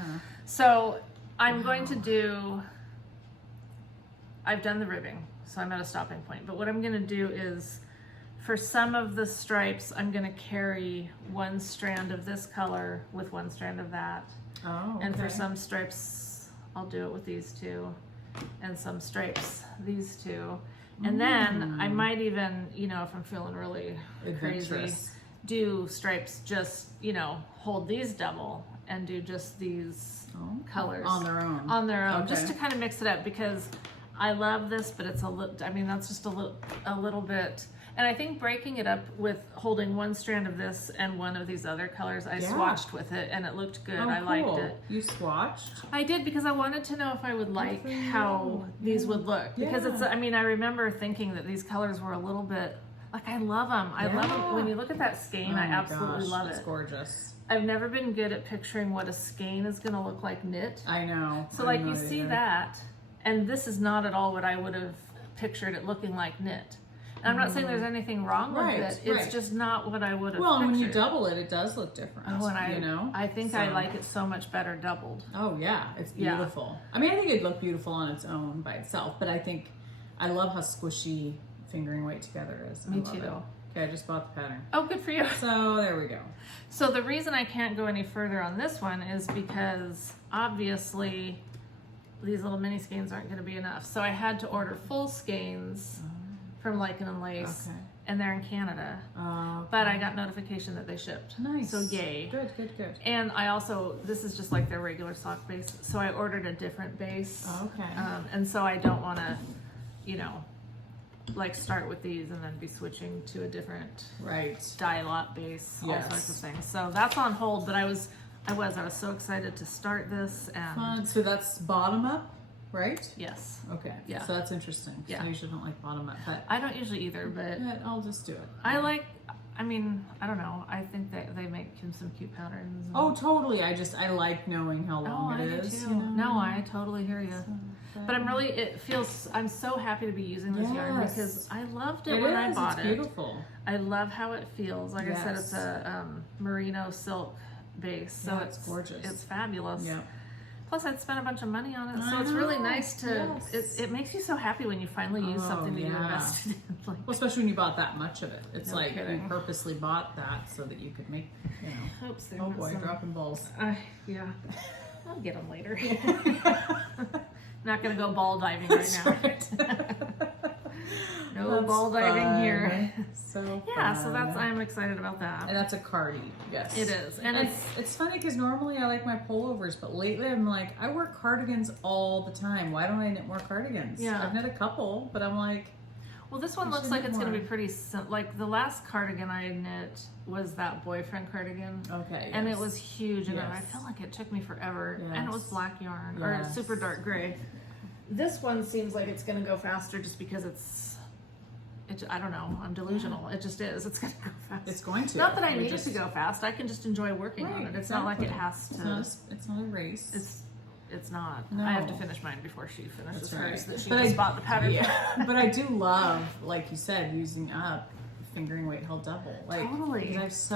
So I'm going to do, I've done the ribbing, so I'm at a stopping point. But what I'm going to do is, for some of the stripes, I'm going to carry one strand of this color with one strand of that. Oh, okay. And for some stripes, I'll do it with these two. And some stripes, these two. And then I might even, you know, if I'm feeling really crazy, Adventurous. do stripes just, you know, hold these double and do just these colors on their own. on their own, Okay. just to kind of mix it up, because I love this, but it's a little, I mean, that's just a little bit. And I think breaking it up with holding one strand of this and one of these other colors, I Yeah. swatched with it and it looked good. Oh, I liked cool. it. You swatched? I did, because I wanted to know if I would like for you. how these would look. Because Yeah. it's, I mean, I remember thinking that these colors were a little bit, like, I love them. I love them. When you look at that skein, I Oh my absolutely gosh, love it's it. gorgeous. I've never been good at picturing what a skein is going to look like knit. I know. So, I like, know you see either. that, and this is not at all what I would have pictured it looking like knit. And I'm not saying there's anything wrong with Right, it. It's right. just not what I would have Well, and pictured. when you double it, it does look different. Oh, and I think I So- like it so much better doubled. Oh yeah, it's Yeah. beautiful. I mean, I think it'd look beautiful on its own by itself, but I think I love how squishy fingering weight together is. I Me love too. it. Okay, I just bought the pattern. Oh, good for you. So there we go. So the reason I can't go any further on this one is because obviously these little mini skeins aren't going to be enough. So I had to order full skeins from Lichen and Lace, Okay. and they're in Canada. But I got notification that they shipped. Nice. So yay. Good, good, good. And I also, this is just like their regular sock base, so I ordered a different base. Okay. And so I don't want to, you know, like start with these and then be switching to a different Right. dye lot base, all Yes. sorts of things. So that's on hold, but I was so excited to start this, and Fun. So that's bottom up, right? yes, Okay. Yeah. So that's interesting. 'Cause Yeah. I usually don't like bottom up, but I don't usually either, but I'll just do it. I like, I mean, I don't know, I think that they make some cute patterns. and- Oh, totally. I like knowing how Oh, long I it do is. too. You know? No, I totally hear you. But I'm really, I'm so happy to be using this yarn Yes. because I loved it It when is. I bought It's it. beautiful. I love how it feels. Like I said, Yes. it's a merino silk base, so Yeah, it's gorgeous. It's fabulous. Yeah. Plus, I'd spent a bunch of money on it, so I it's really know. nice to. Yes. It makes you so happy when you finally use Oh, something that you yeah. invested in. Like, Well, especially when you bought that much of it. It's No like kidding. you purposely bought that so that you could make, you know. oops, there Oh went boy, some- dropping balls. Yeah, I'll get them later. Not gonna go ball diving right now. No That's ball diving fun. here. So Yeah, so fun. I'm excited about that. And that's a cardi, yes. It is, and it's funny because normally I like my pullovers, but lately I'm like, I wear cardigans all the time. Why don't I knit more cardigans? Yeah. I've knit a couple, but I'm like, well, this one I looks should like knit it's gonna be more. pretty like the last cardigan I knit was that boyfriend cardigan. okay. And it yes. was huge, and I Yes. feel like it took me forever. And it was Yes. black yarn or Yes. super dark gray. This one seems like it's going to go faster just because I don't know. I'm delusional. It just is. It's going to go fast. It's going to. Not that I We need just- it to go fast. I can just enjoy working on Right, it. It's not like it exactly. has to. It's not a race. It's not. No. I have to finish mine before she finishes That's hers. right. That she But just I- bought the pattern. Yeah, but I do love, like you said, using up fingering weight held double. Like, Totally. because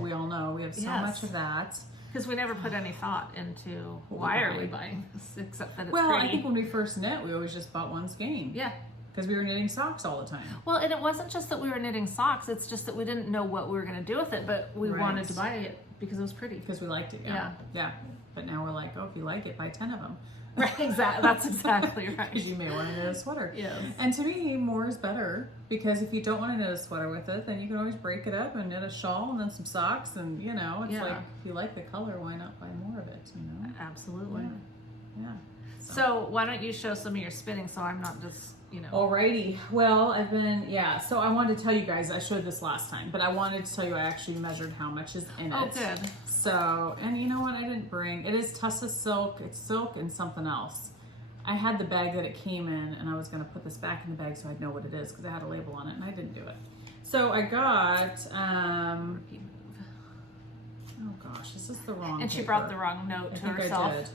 we all know we have so Yes. much of that. Because we never put any thought into why are we buying this, except that it's Well, pretty. I think when we first knit, we always just bought one skein. Yeah. Because we were knitting socks all the time. Well, and it wasn't just that we were knitting socks, it's just that we didn't know what we were going to do with it, but we Right. wanted to buy it because it was pretty. Because we liked it. Yeah. Yeah. But now we're like, oh, if you like it, buy 10 of them. Right, exactly. That's exactly right. Because you may want to knit a sweater. Yes. And to me, more is better. Because if you don't want to knit a sweater with it, then you can always break it up and knit a shawl and then some socks. And, it's Yeah. like, if you like the color, why not buy more of it, Absolutely. Yeah. So why don't you show some of your spinning so I'm not just, Alrighty. Well, so I wanted to tell you guys, I showed this last time, but I wanted to tell you I actually measured how much is in it. Oh, good. So, and you know what I didn't bring? It is Tussah silk. It's silk and something else. I had the bag that it came in, and I was going to put this back in the bag so I'd know what it is because I had a label on it, and I didn't do it. So I got, oh gosh, this is the wrong And she paper. brought the wrong note to herself. I did.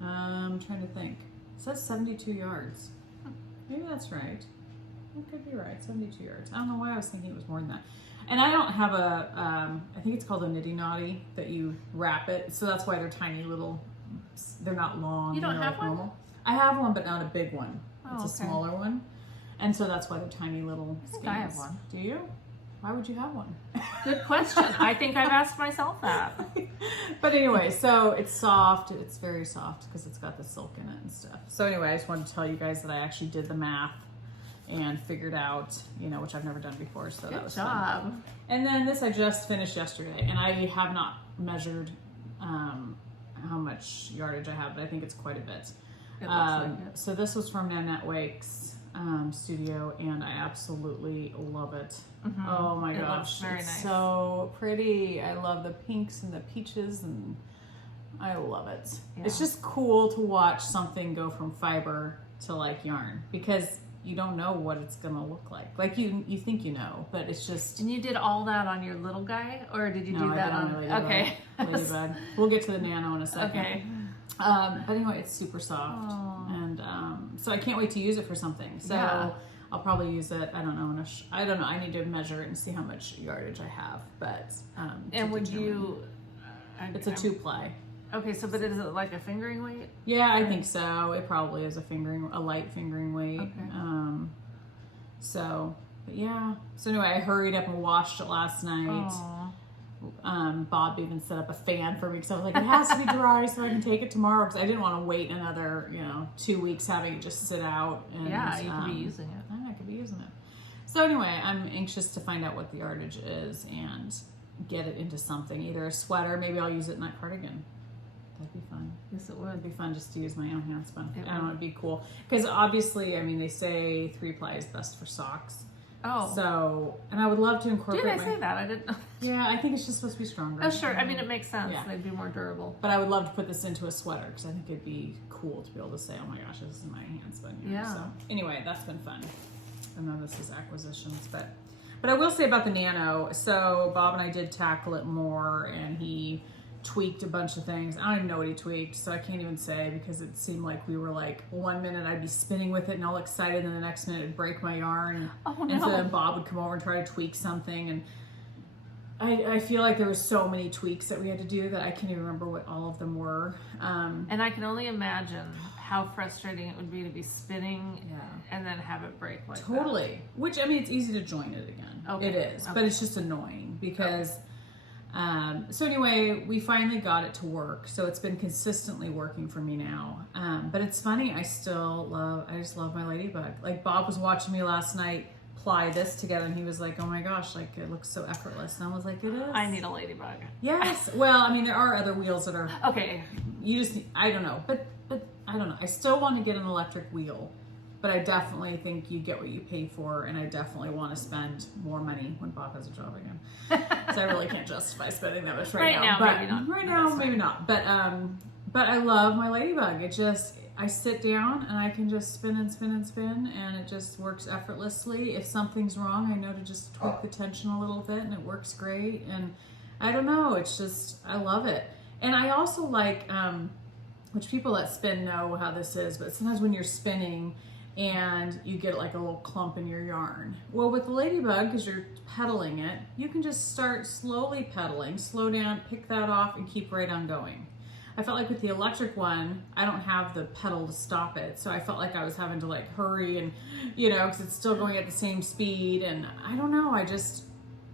I'm trying to think. It says 72 yards. Maybe that's right. It could be right, 72 yards. I don't know why I was thinking it was more than that. And I don't have I think it's called a Knitty that you wrap it. So that's why they're tiny little, they're not long. You don't have like one? Normal. I have one, but not a big one. Oh, it's a smaller one. And so that's why they're tiny little I think I have one. Do you? Why would you have one? Good question. I think I've asked myself that. But anyway, so it's soft. It's very soft because it's got the silk in it and stuff. So anyway, I just wanted to tell you guys that I actually did the math and figured out, which I've never done before. So that was Good job. fun. And then this I just finished yesterday, and I have not measured how much yardage I have, but I think it's quite a bit. It looks like it. So this was from Nanette Wake's studio, and I absolutely love it. Mm-hmm. Oh my It gosh, looks very it's nice. so pretty. I love the pinks and the peaches, and I love it. Yeah. It's just cool to watch something go from fiber to like yarn, because you don't know what it's gonna look like. Like you think you know, but it's just. And you did all that on your little guy, or did you do that I on? did Ladybug. Okay. Ladybug. We'll get to the nano in a second. Okay. But anyway, it's super soft, Aww. and so I can't wait to use it for something. So Yeah. I'll probably use it. I don't know. I don't know. I need to measure it and see how much yardage I have. But And would determine. you? It's a 2-ply. Okay, so but is it like a fingering weight? Yeah, I think so. It probably is a light fingering weight. Okay. But yeah. So anyway, I hurried up and washed it last night. Aww. Bob even set up a fan for me because I was like, it has to be dry so I can take it tomorrow, because I didn't want to wait another 2 weeks having it just sit out. And, Yeah, you could be using it. I could be using it. So anyway, I'm anxious to find out what the yardage is and get it into something, either a sweater. Maybe I'll use it in that cardigan. That'd be fun. Yes, it would. It'd be fun just to use my own hand spun. It I don't know, would. it'd be cool. Because obviously, I mean, they say 3-ply is best for socks. Oh. So, and I would love to incorporate Did I say that? I didn't know. Yeah, I think it's just supposed to be stronger. Oh, sure. I mean, it makes sense. Yeah. They'd be more durable. But I would love to put this into a sweater, because I think it'd be cool to be able to say, oh my gosh, this is my hand spun yarn. Yeah. So anyway, that's been fun. I know this is acquisitions, but I will say about the nano, so Bob and I did tackle it more, and he tweaked a bunch of things. I don't even know what he tweaked, so I can't even say, because it seemed like we were like, one minute I'd be spinning with it and all excited, and the next minute it'd break my yarn. Oh, And so no. then Bob would come over and try to tweak something, and I feel like there was so many tweaks that we had to do that I can't even remember what all of them were. And I can only imagine how frustrating it would be to be spinning and then have it break like that. Totally. Which, I mean, it's easy to join it again. Okay. It is, but Okay. it's just annoying because. So anyway, we finally got it to work. So it's been consistently working for me now. But it's funny. I just love my Ladybug. Like Bob was watching me last night ply this together, and he was like, oh my gosh, like it looks so effortless. And I was like, it is. I need a Ladybug. Yes. Well, I mean, there are other wheels that are. Okay. I don't know, but I don't know. I still want to get an electric wheel, but I definitely think you get what you pay for, and I definitely want to spend more money when Bob has a job again. So I really can't justify spending that much right now. But maybe not. Right now, maybe not. But I love my Ladybug. I sit down and I can just spin and spin and spin, and it just works effortlessly. If something's wrong, I know to just tweak the tension a little bit, and it works great. And I don't know, it's just, I love it. And I also like, which people that spin know how this is, but sometimes when you're spinning and you get like a little clump in your yarn. Well, with the Ladybug, because you're pedaling it, you can just start slowly pedaling, slow down, pick that off, and keep right on going. I felt like with the electric one, I don't have the pedal to stop it. So I felt like I was having to like hurry and, because it's still going at the same speed. And I don't know,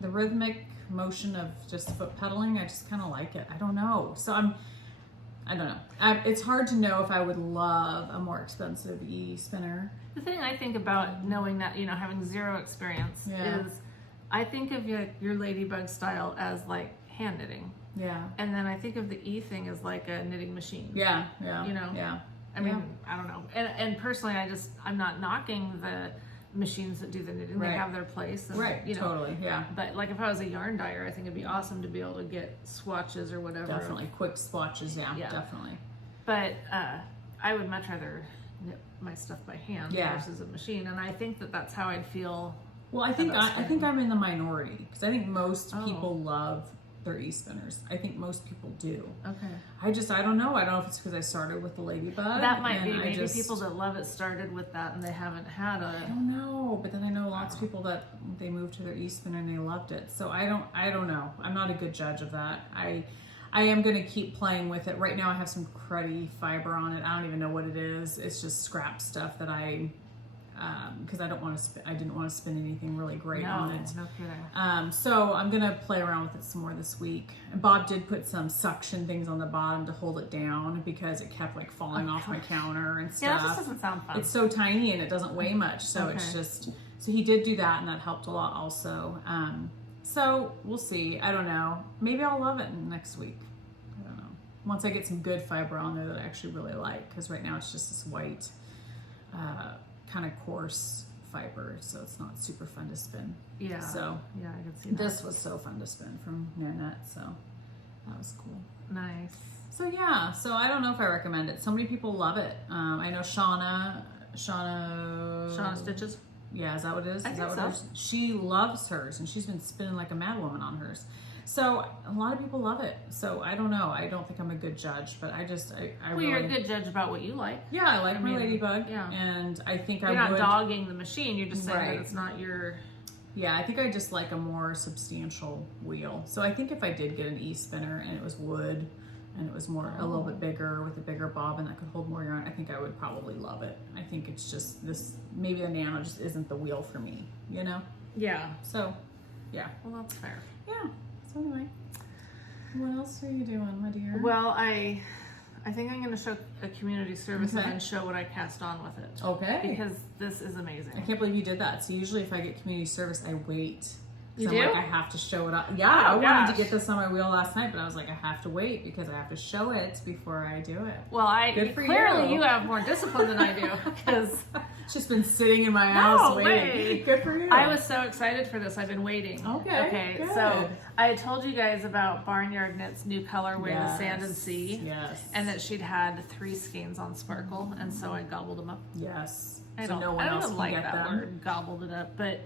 the rhythmic motion of just foot pedaling, I just kind of like it. I don't know. So I don't know. It's hard to know if I would love a more expensive e-spinner. The thing I think about knowing that, having zero experience is I think of your Ladybug style as like hand knitting. Yeah. And then I think of the E thing as like a knitting machine. Yeah. Yeah. I mean, I don't know. And personally, I'm not knocking the machines that do the knitting. They have their place. And, you know, totally, yeah. But like if I was a yarn dyer, I think it'd be awesome to be able to get swatches or whatever. Definitely, quick swatches, yeah. Definitely. But I would much rather knit my stuff by hand versus a machine, and I think that's how I'd feel. Well, I think I'm in the minority because I think most people love their e-spinners. I think most people do. Okay. I don't know. I don't know if it's because I started with the Ladybug. That might be. Maybe people that love it started with that and they haven't had I don't know, but then I know lots of people that they moved to their e-spinner and they loved it. So I don't know. I'm not a good judge of that. I am going to keep playing with it. Right now I have some cruddy fiber on it. I don't even know what it is. It's just scrap stuff that because I didn't want to spin anything really great on it. No kidding. So I'm gonna play around with it some more this week. And Bob did put some suction things on the bottom to hold it down because it kept like falling off my counter and stuff. Yeah, that doesn't sound fun. It's so tiny and it doesn't weigh much, so it's just. So he did do that, and that helped a lot also. So we'll see. I don't know. Maybe I'll love it next week. I don't know. Once I get some good fiber on there that I actually really like, because right now it's just this white. Kind of coarse fiber, so it's not super fun to spin. Yeah. So yeah, I can see that. This was so fun to spin from Nanette, so that was cool. Nice. So yeah, so I don't know if I recommend it. So many people love it. I know Shauna Stitches. Yeah, is that what it is? I think so. She loves hers, and she's been spinning like a mad woman on hers. So a lot of people love it. So I don't know. I don't think I'm a good judge, but I really... you're a good judge about what you like. Yeah, I like my Ladybug. Yeah. And I think you're not dogging the machine. You're just saying that it's not your... Yeah, I think I just like a more substantial wheel. So I think if I did get an e-spinner and it was wood and it was more a little bit bigger with a bigger bobbin that could hold more yarn, I think I would probably love it. I think it's just this, maybe the Nano just isn't the wheel for me, you know? Yeah. So, yeah. Well, that's fair. Yeah. So anyway, what else are you doing, my dear? Well, I think I'm going to show a community service and then show what I cast on with it. Okay. Because this is amazing. I can't believe you did that. So usually if I get community service, I wait. You do? Like, I have to show it up. Yeah, I wanted to get this on my wheel last night, but I was like, I have to wait because I have to show it before I do it. Well, clearly you have more discipline than I do because it's just been sitting in my house waiting. Good for you. I was so excited for this. I've been waiting. Okay. Good. So I had told you guys about Barnyard Knit's new colorway, the Sand and Sea. Yes. And that she'd had 3 skeins on Sparkle, and so I gobbled them up. Yes. I don't like that word, gobbled it up, but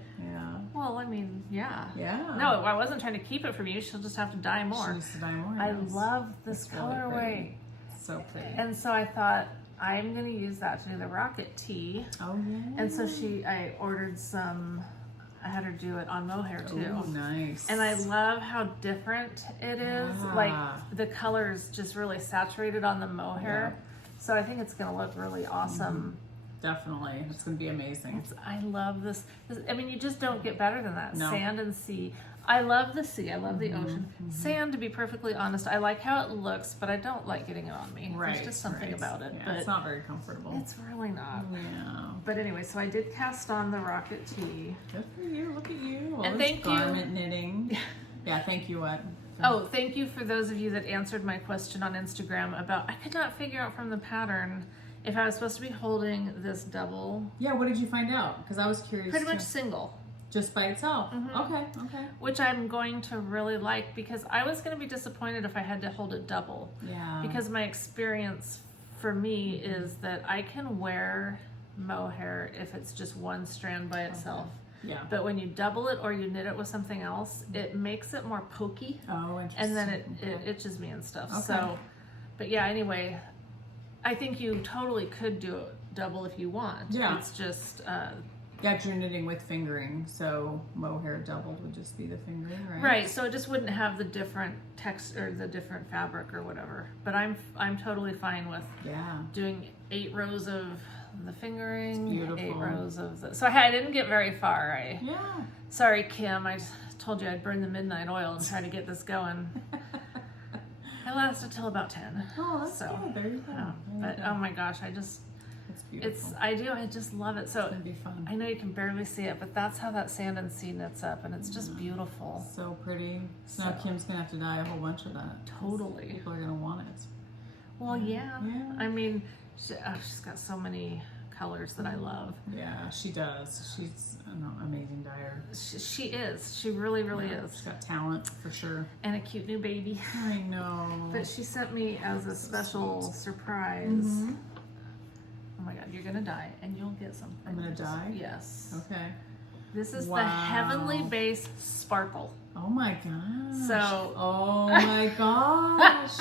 well, I mean, yeah. No, I wasn't trying to keep it from you. She'll just have to dye more. She needs to dye more. I love this colorway. Really so pretty. And so I thought I'm going to use that to do the rocket tee. Oh yeah. And so I ordered some. I had her do it on Mohair too. Oh, nice. And I love how different it is. Yeah. Like the colors just really saturated on the Mohair. Yeah. So I think it's going to look really awesome. Definitely. It's going to be amazing. I love this. I mean, you just don't get better than that. No. Sand and sea. I love the sea. I love the ocean. Sand, to be perfectly honest, I like how it looks, but I don't like getting it on me. There's just something about it. Yeah, but it's not very comfortable. It's really not. Yeah. But anyway, so I did cast on the rocket tee. Good for you. Look at you. And thank you. Garment knitting. Yeah, thank you. What? Oh, thank you for those of you that answered my question on Instagram about, I could not figure out from the pattern if I was supposed to be holding this double. Yeah, what did you find out? Because I was curious. Pretty much single. Just by itself? Okay. Which I'm going to really like because I was going to be disappointed if I had to hold it double. Yeah. Because my experience for me is that I can wear mohair if it's just one strand by itself. Yeah. But when you double it or you knit it with something else, it makes it more pokey. Oh, interesting. And then it itches me and stuff. Okay. So, but yeah, anyway, I think you totally could do it double if you want. Yeah. It's just... yeah, you're knitting with fingering, so mohair doubled would just be the fingering, right? Right, so it just wouldn't have the different text or the different fabric or whatever. But I'm totally fine with doing 8 rows of the fingering, beautiful. 8 rows of the... So I didn't get very far. Sorry, Kim, I told you I'd burn the midnight oil and try to get this going. I lasted till about 10. Oh, that's good. There you go. But oh my gosh, it's beautiful. I just love it. So it's gonna be fun. I know you can barely see it, but that's how that sand and sea knits up, and it's just beautiful. So pretty. So now Kim's gonna have to dye a whole bunch of that. Totally. People are gonna want it. Well, yeah. I mean, She's got so many colors that I love. Yeah, she does. She's an amazing dyer. She is. She really, really is. She's got talent for sure. And a cute new baby. I know. That she sent me as a special surprise. Oh my God, you're gonna die, and you'll get something. I'm gonna die? Yes. Okay. This is the Heavenly Base Sparkle. Oh my gosh. So. Oh my gosh.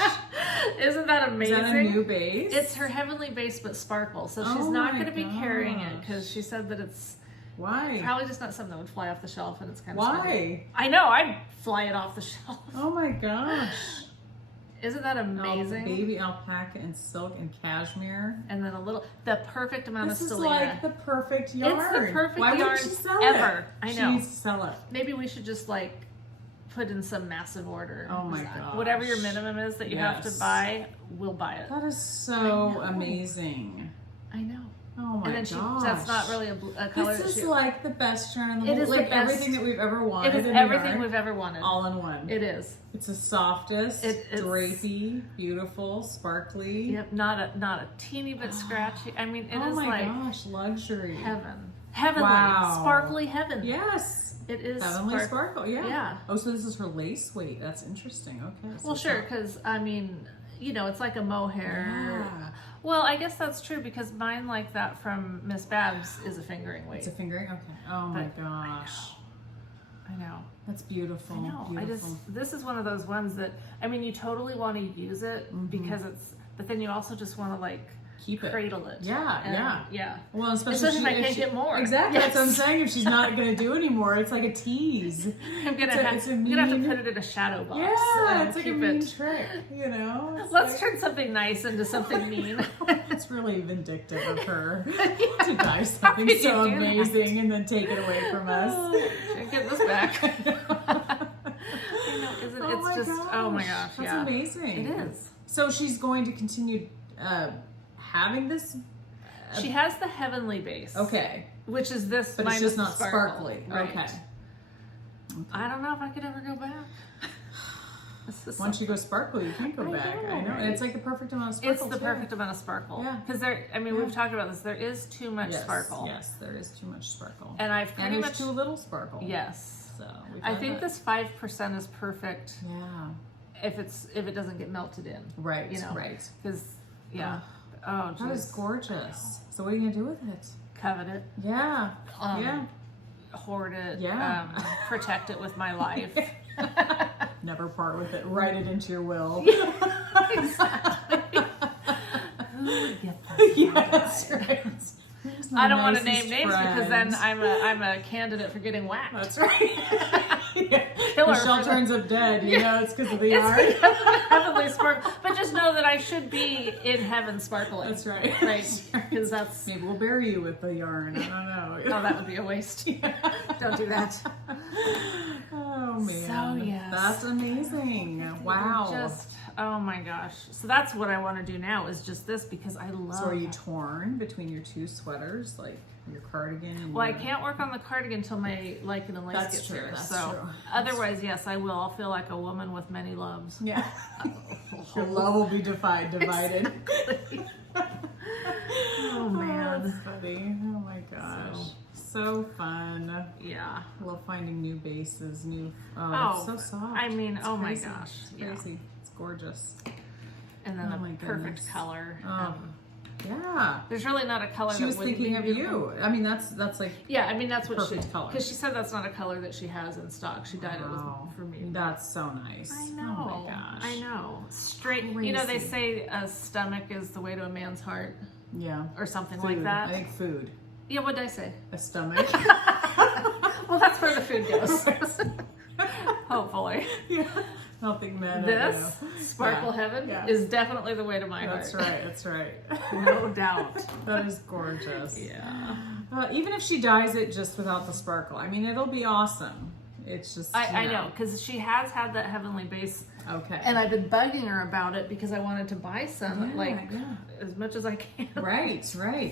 Isn't that amazing? Is that a new base? It's her Heavenly Base, but sparkle. So she's not going to be carrying it because she said that it's probably just not something that would fly off the shelf, and it's kind of Why? I know, I'd fly it off the shelf. Oh my gosh. Isn't that amazing? Baby alpaca and silk and cashmere. And then the perfect amount of This is stellina. like the perfect yarn. It's the perfect Why yarn wouldn't she sell ever. It? I know. She needs to sell it. Maybe we should just like put in some massive order. Oh my gosh. Whatever your minimum is that you have to buy, we'll buy it. That is so amazing. I know. Oh my gosh. That's not really a color. This is like the best yarn in the It world. is Like the best. everything that we've ever wanted. It is everything we've ever wanted. All in one. It is. It's the softest, It's drapey, beautiful, sparkly. Yep, not a teeny bit scratchy. I mean, it is oh my like gosh, luxury. heaven. Heavenly. Wow. Sparkly heaven. Yes. It is Heavenly sparkle, yeah. Yeah. Oh, so this is her lace weight. That's interesting. Okay. So Well, sure, because I mean, it's like a mohair. Yeah. Well, I guess that's true because mine, like that from Miss Babs, is a fingering weight. It's a fingering? Okay. Oh my gosh. I know. That's beautiful. I know. Beautiful. This is one of those ones that, I mean, you totally want to use it because but then you also just want to like keep it. Cradle it. Yeah. Yeah. Well, especially if I can't get more. Exactly. Yes. That's what I'm saying. If she's not going to do anymore, it's like a tease. I'm gonna have to put it in a shadow box. Yeah, and it's like keep a mean it. trick, It's Let's turn something nice into something mean. It's really vindictive of her to dye something so amazing and then take it away from us. Get this back. Oh my gosh, that's amazing. It is. So she's going to continue having this. She has the Heavenly Base. Okay. Which is this, but it's just not sparkly. Right. Okay. I don't know if I could ever go back. Once you go sparkly, you can't go back. I know. And it's like the perfect amount of sparkle. It's the perfect amount of sparkle. Yeah. Because we've talked about this. There is too much sparkle. Yes, there is too much sparkle. And there's too little sparkle. Yes. So I think this 5% is perfect. Yeah. If it doesn't get melted in. Right. Right. Because oh, that is gorgeous. So what are you gonna do with it? Covet it. Yeah. Hoard it. Yeah. Protect it with my life. Never part with it. Write it into your will. Exactly. Yes, right. I don't want to name names because then I'm a candidate for getting whacked. That's right. Killer. Michelle turns up dead. It's because of the yarn. It's because of the Heavenly sparkle. But just know that I should be in heaven sparkling. That's right. Right. Because that's. Maybe we'll bury you with the yarn. I don't know. Oh, that would be a waste. Don't do that. Oh man. So yes. That's amazing. Wow. Oh my gosh. So that's what I want to do now is just this because I love. So are you torn between your two sweaters, like your cardigan? And I can't work on the cardigan until my lichen and lace gets here. That's so true. Otherwise, yes, I will. I'll feel like a woman with many loves. Yeah. Your love will be divided. Exactly. Oh man. That's funny. Oh my gosh. So fun. Yeah. I love finding new bases, it's so soft. I mean, it's oh crazy. my gosh. It's crazy. It's gorgeous. And then the perfect color. Yeah. There's really not a color she that was wouldn't thinking be of beautiful. you. I mean, that's like yeah. I mean, that's what perfect color. Because she said that's not a color that she has in stock. She dyed it for me. That's so nice. I know. Oh my gosh. I know. Straight. Crazy. They say a stomach is the way to a man's heart. Yeah. Or something Food. like that. I think food. Yeah. What did I say? A stomach. Well, that's where the food goes. Hopefully. Yeah. Helping men. This sparkle heaven is definitely the way to my heart. That's right. No doubt. That is gorgeous. Yeah. Even if she dyes it just without the sparkle, I mean, it'll be awesome. It's just I know because she has had that Heavenly Base. Okay. And I've been bugging her about it because I wanted to buy some as much as I can. Right.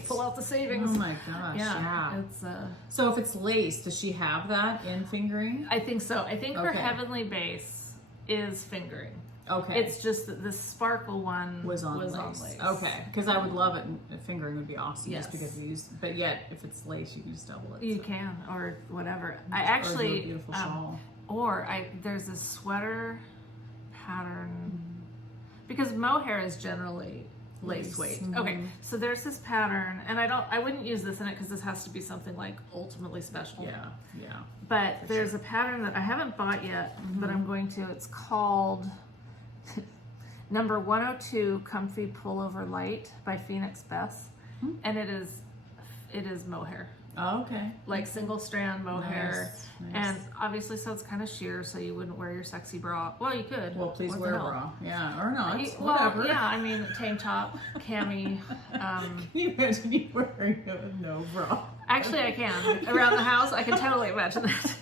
Pull out the savings. Oh my gosh. Yeah. It's So if it's lace, does she have that in fingering? I think so. I think her Heavenly Base is fingering. Okay. It's just that the sparkle one was on lace. Okay, because I would love it. And fingering would be awesome, Yes. just because we use. But yet, if it's lace, you can just double it. You can, or whatever. I Or do a actually, beautiful shawl. there's a sweater pattern, because mohair is generally lace weight. Mhm. Okay, so there's this pattern, and I wouldn't use this in it because this has to be something like ultimately special. Yeah, yeah. But there's a pattern that I haven't bought yet, but I'm going to. It's called number 102 Comfy Pullover Light by Phoenix Bess, and it is mohair. Oh, okay. Like single strand mohair, Nice. and obviously, so it's kind of sheer, so you wouldn't wear your sexy bra. Well, you could. Well, please What the wear a hell? bra. Yeah, or not. Well, Whatever. yeah, I mean, tank top, cami. Can you imagine you wearing no bra? Actually, I can. Around the house, I can totally imagine that.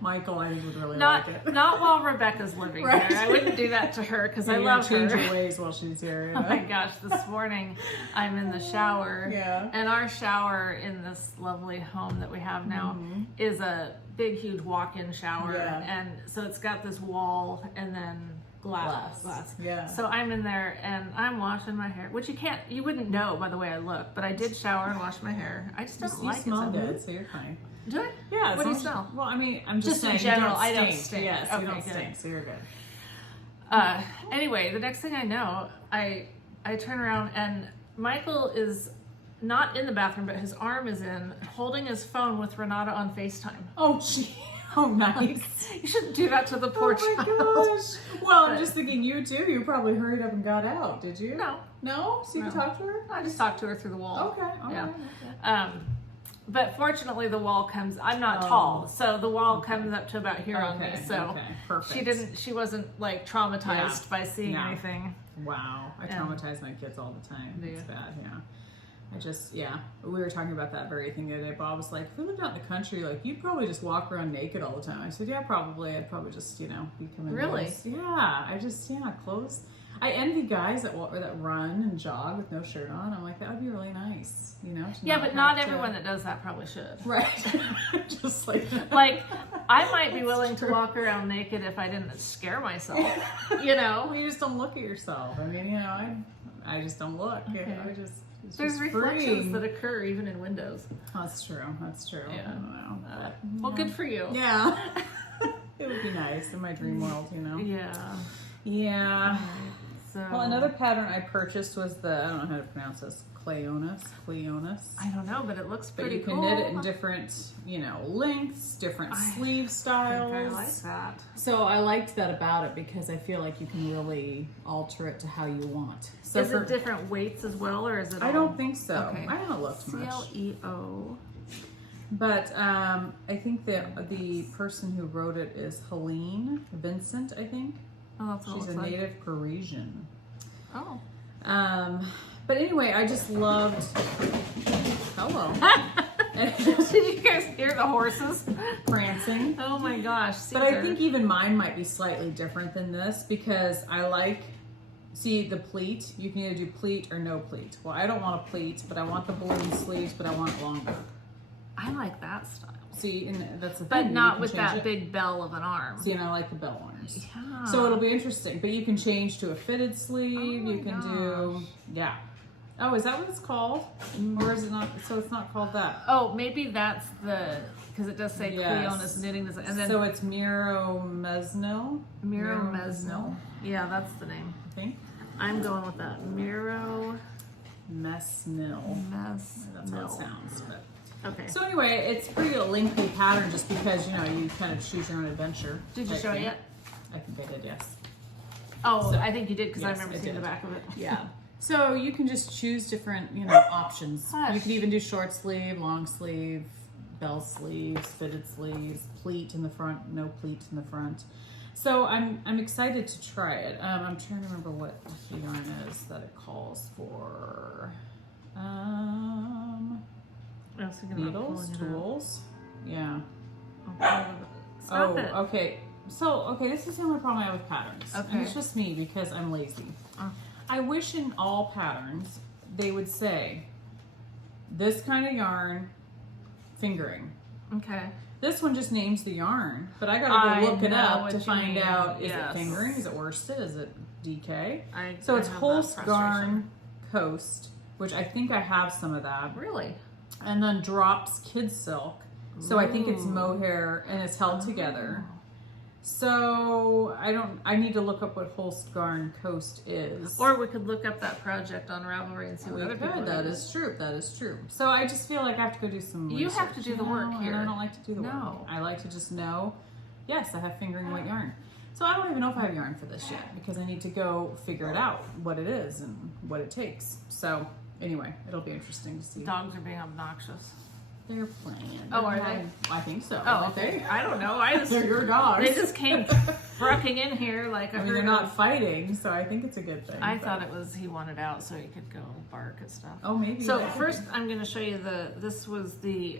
Michael, I think would really Not like it. not while Rebecca's living Right. there. I wouldn't do that to her because I You're love gonna change her. your ways while she's here. You Oh know? my gosh, this morning I'm in the shower. Yeah. And our shower in this lovely home that we have now is a big, huge walk-in shower. Yeah. And so it's got this wall and then glass. Yeah. So I'm in there and I'm washing my hair, which you wouldn't know by the way I look, but I did shower and wash my hair. I just don't you like smell it. good, so you're fine. Do I? Yeah. What do you as long as smell? Well, I mean, I'm just Just in saying, general, you I don't stink. stink. Yes, Okay, you don't good. stink, so you're good. Anyway, the next thing I know, I turn around and Michael is not in the bathroom, but his arm is in, holding his phone with Renata on FaceTime. Oh, gee. Oh, nice. You shouldn't do that to the poor Oh my child. gosh. Well, I'm just thinking you too. You probably hurried up and got out, did you? No, No? So you could No. talk to her? I just talked to her through the wall. Okay. All Yeah. right, okay. But fortunately, the wall comes. I'm not Oh. tall, so the wall comes up to about here on me. Okay, So okay, perfect. She wasn't like traumatized by seeing No. anything. Wow. I Yeah. traumatize my kids all the time. Do It's you? bad, yeah. We were talking about that very thing the other day. Bob was like, if we lived out in the country, like, you'd probably just walk around naked all the time. I said, yeah, probably. I'd probably just, be coming Really? Yeah. Clothes. I envy guys that run and jog with no shirt on. I'm like, that would be really nice, to Yeah, but not have to- everyone that does that probably should. Right. Just like Like, I might be willing to walk around naked if I didn't scare myself. Well, you just don't look at yourself. I mean, I just don't look. Okay. It's There's just reflections freeing. that occur even in windows. That's true. Yeah. I don't know. Well, good for you. Yeah. It would be nice in my dream world, Yeah. Yeah. So. Well, another pattern I purchased was I don't know how to pronounce this, Cleonis. I don't know, but it looks But pretty you can cool. knit it in different, lengths, different sleeve I styles. think I like that. So I liked that about it because I feel like you can really alter it to how you want. So Is it different weights as well, or is it? I don't think so. Okay. I haven't looked much. CLEO. But I think that the person who wrote it is Helene Vincent, I think. Oh, that's what She's it a looks like. native Parisian. Oh. But anyway, I just loved. Hello. Did you guys hear the horses? Prancing. Oh my gosh. But I Caesar. think even mine might be slightly different than this because I like, see the pleat, you can either do pleat or no pleat. Well, I don't want a pleat, but I want the balloon sleeves, but I want it longer. I like that style. See, and that's the thing. But you not can with change that it. big bell of an arm. See, and I like the bell ones. Yeah. So it'll be interesting, but you can change to a fitted sleeve. Oh my You can do, yeah. Oh, is that what it's called? Or is it not? So it's not called that. Oh, maybe that's because it does say Yes. Cleonis knitting design, and then So it's Miro Mesnil. Miro Mesnil. Yeah, that's the name. I think. I'm going with that. Miro Mesnil. Mesnil. That's how it sounds. But. Okay. So anyway, it's pretty a lengthy pattern just because you kind of choose your own adventure. Did you type show it thing. yet? I think I did, yes. Oh, So- I think you did because I Yes, remember I seeing did. the back of it. Yeah. So you can just choose different, options. Hush. You can even do short sleeve, long sleeve, bell sleeves, fitted sleeves, pleat in the front, no pleat in the front. So I'm excited to try it. I'm trying to remember what the yarn is that it calls for. I was thinking about Needles, pulling it out. tools. Yeah. Stop it. Okay. So, this is the only problem I have with patterns. Okay. And it's just me because I'm lazy. Oh. I wish in all patterns they would say, this kind of yarn, fingering. Okay. This one just names the yarn, but I gotta go look it up to find out, is it fingering, is it worsted, is it DK? So it's Holst-Garn Coast, which I think I have some of that. Really? And then Drops Kid Silk. So I think it's mohair and it's held together. So I need to look up what Holst-Garn Coast is. Or we could look up that project on Ravelry and see what other people do. That is true. That is true. So I just feel like I have to go do some research. You have to do the work here. And I don't like to do the work. I like to just know, yes, I have fingering weight yarn. So I don't even know if I have yarn for this yet because I need to go figure it out, what it is and what it takes. So anyway, it'll be interesting to see. Dogs are being obnoxious. They're playing. Oh, are they? I think so. Oh, okay. I don't know. They're your dogs. They just came frucking in here like I mean, they're not fighting, so I think it's a good thing. I thought it was he wanted out so he could go bark at stuff. Oh, maybe. So first, I'm going to show you this was the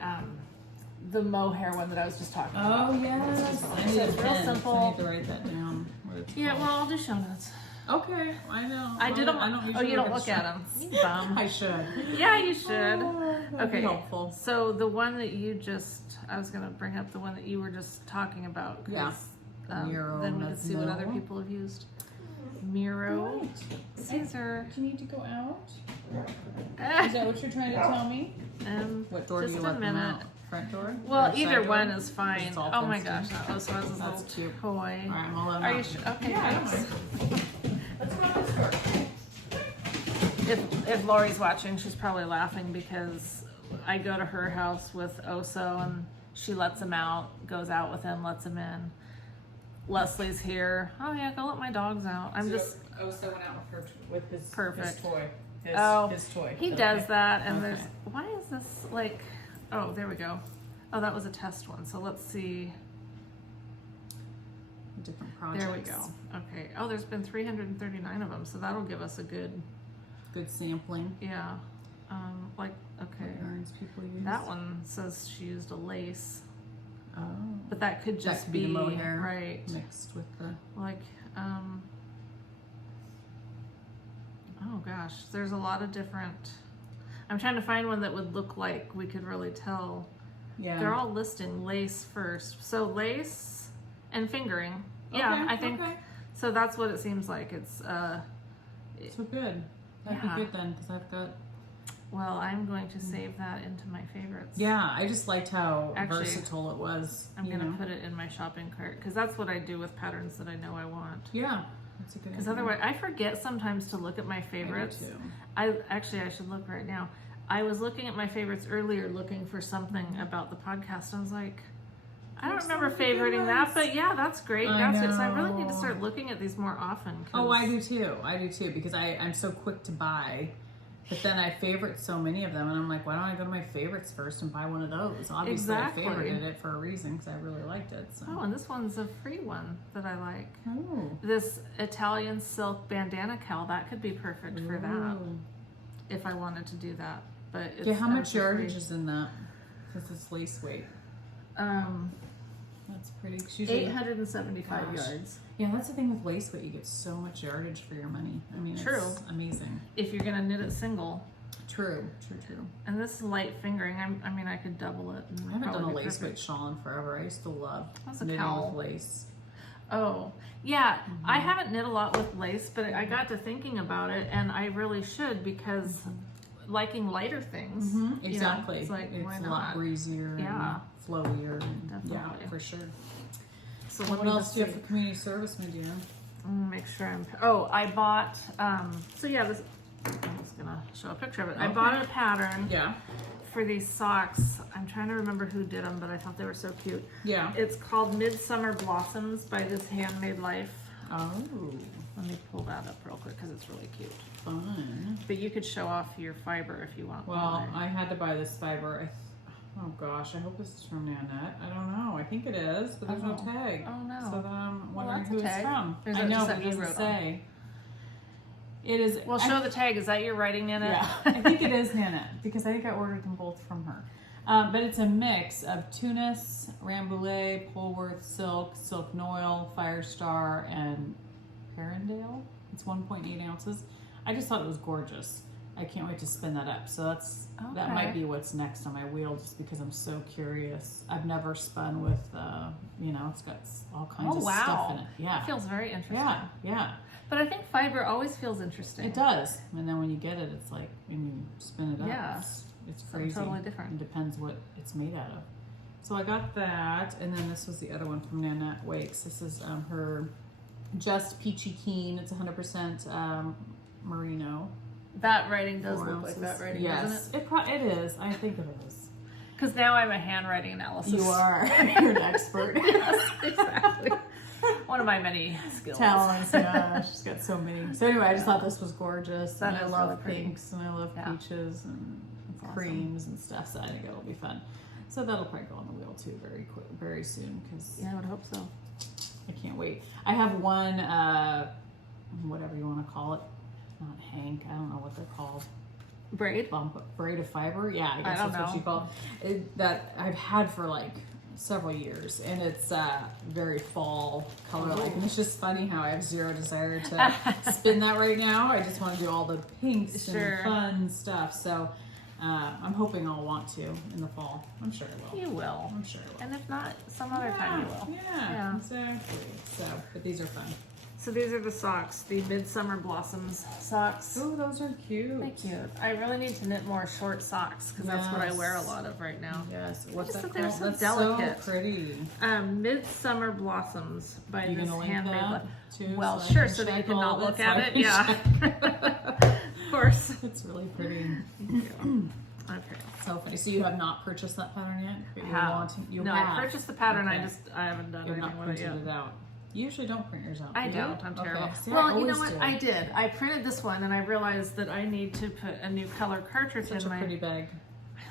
mohair one that I was just talking about. Oh yes. I need So it's real simple. I need to write that down. Yeah, well, I'll do show notes. Okay, I know. I did them. Oh, you don't look at them. You bum. I should. Yeah, you should. Okay. Helpful. So the one that you I was going to bring up the one that you were just talking about. Yeah. Miro. Then we can see what other people have used. Miro. Right. Caesar. Do you need to go out? Is that what you're trying to tell me? What door do you let them out? Front door? Well, or either side one door? is fine. Oh my gosh, that was his little cute. toy. All right, I'm gonna let them Are out. you sure? Okay, Yeah, thanks. Let's go to the store. If Lori's watching, she's probably laughing because I go to her house with Oso and she lets him out, goes out with him, lets him in. Leslie's here. Oh yeah, go let my dogs out. Oso went out with his Perfect. toy. His toy. He does that, and why is this like? Oh, there we go. Oh, that was a test one. So let's see. Different projects. There we go. Okay. Oh, there's been 339 of them, so that'll give us a good sampling. Yeah. Okay. What yarns people use. That one says she used a lace. Oh. But that could just be the mohair, right, mixed with the oh gosh, there's a lot of different. I'm trying to find one that would look like we could really tell. Yeah. They're all listing lace first. So lace and fingering. Yeah, Okay, I think so. That's what it seems like. It's so good. That'd be good then, because I've got. Well, I'm going to save that into my favorites. Yeah, I just liked how versatile it was. I'm going to put it in my shopping cart because that's what I do with patterns that I know I want. Yeah, that's a good idea. Because otherwise, I forget sometimes to look at my favorites. I do too. I should look right now. I was looking at my favorites earlier, looking for something about the podcast. I was like, I don't remember favoriting that, but yeah, that's great. That's it. So I really need to start looking at these more often. Oh, I do too. I do too, because I'm so quick to buy. But then I favorite so many of them, and I'm like, why don't I go to my favorites first and buy one of those? Obviously, I favorited it for a reason because I really liked it. So. Oh, and this one's a free one that I like. Oh. This Italian silk bandana cowl, that could be perfect for that if I wanted to do that. But it's, how much yardage is in that? Because it's lace weight. That's pretty. 875 yards. Yeah, that's the thing with lace weight. You get so much yardage for your money. I mean, True. It's amazing. If you're going to knit it single. True. And this light fingering, I mean, I could double it. I haven't done a lace weight shawl in forever. I used to love knitting with lace. Oh, yeah. I haven't knit a lot with lace, but I got to thinking about it, and I really should because liking lighter things. Exactly. It's like, it's why a not? lot breezier and flowier. And, yeah, for sure. So what else do you have for community service, my dear? Make sure I bought, so yeah, this, I'm just gonna show a picture of it. I bought a pattern for these socks. I'm trying to remember who did them, but I thought they were so cute. Yeah. It's called Midsummer Blossoms by This Handmade Life. Oh. Let me pull that up real quick because it's really cute. Fun. But you could show off your fiber if you want. Well, I had to buy this fiber. Oh gosh, I hope this is from Nanette. I don't know. I think it is, but there's no tag. Oh no. So then I'm wondering who it's from. There's I know, but it doesn't say. It is. Well, show the tag. Is that your writing, Nanette? Yeah, I think it is Nanette because I think I ordered them both from her. But it's a mix of Tunis, Rambouillet, Polworth silk, silk noil, Firestar, and Perindale. It's 1.8 ounces. I just thought it was gorgeous. I can't wait to spin that up. So that might be what's next on my wheel, just because I'm so curious. I've never spun with, it's got all kinds of stuff in it. Yeah. It feels very interesting. Yeah. But I think fiber always feels interesting. It does. And then when you get it, it's like, when you spin it up, it's crazy. Something totally different. It depends what it's made out of. So I got that, and then this was the other one from Nanette Wakes. This is her Just Peachy Keen. It's 100% merino. That writing does look like that writing, doesn't it? It is. I think it is. Because now I'm a handwriting analysis. You are. You're an expert. Yes, exactly. One of my many skills. Talents, yeah. She's got so many. So anyway, I just thought this was gorgeous. That and I is love really pinks, and I love peaches and creams and stuff. So I think it'll be fun. So that'll probably go on the wheel too very soon. Cause I would hope so. I can't wait. I have one, whatever you want to call it. Not hank. I don't know what they're called. Braid of fiber. Yeah, I guess that's what you call it. That I've had for like several years, and it's very fall color like. And it's just funny how I have zero desire to spin that right now. I just want to do all the pinks and fun stuff. So I'm hoping I'll want to in the fall. I'm sure I will. You will. I'm sure I will. And if not, some other time you will. Yeah, exactly. So, but these are fun. So these are the socks, the Midsummer Blossoms socks. Oh, those are cute. They're cute. I really need to knit more short socks because that's what I wear a lot of right now. Yes. What's that called? They're so that's delicate. So pretty. Midsummer Blossoms by this handmade. Well, so sure, so that you can not look at it. Yeah. Of course. It's really pretty. Okay. So funny. So you have not purchased that pattern yet? I purchased the pattern. Okay. I haven't done anything with it yet. It out. You usually don't print yours out. I don't. I'm terrible. See, well, you know what? I did. I printed this one, and I realized that I need to put a new color cartridge in my. Pretty bag.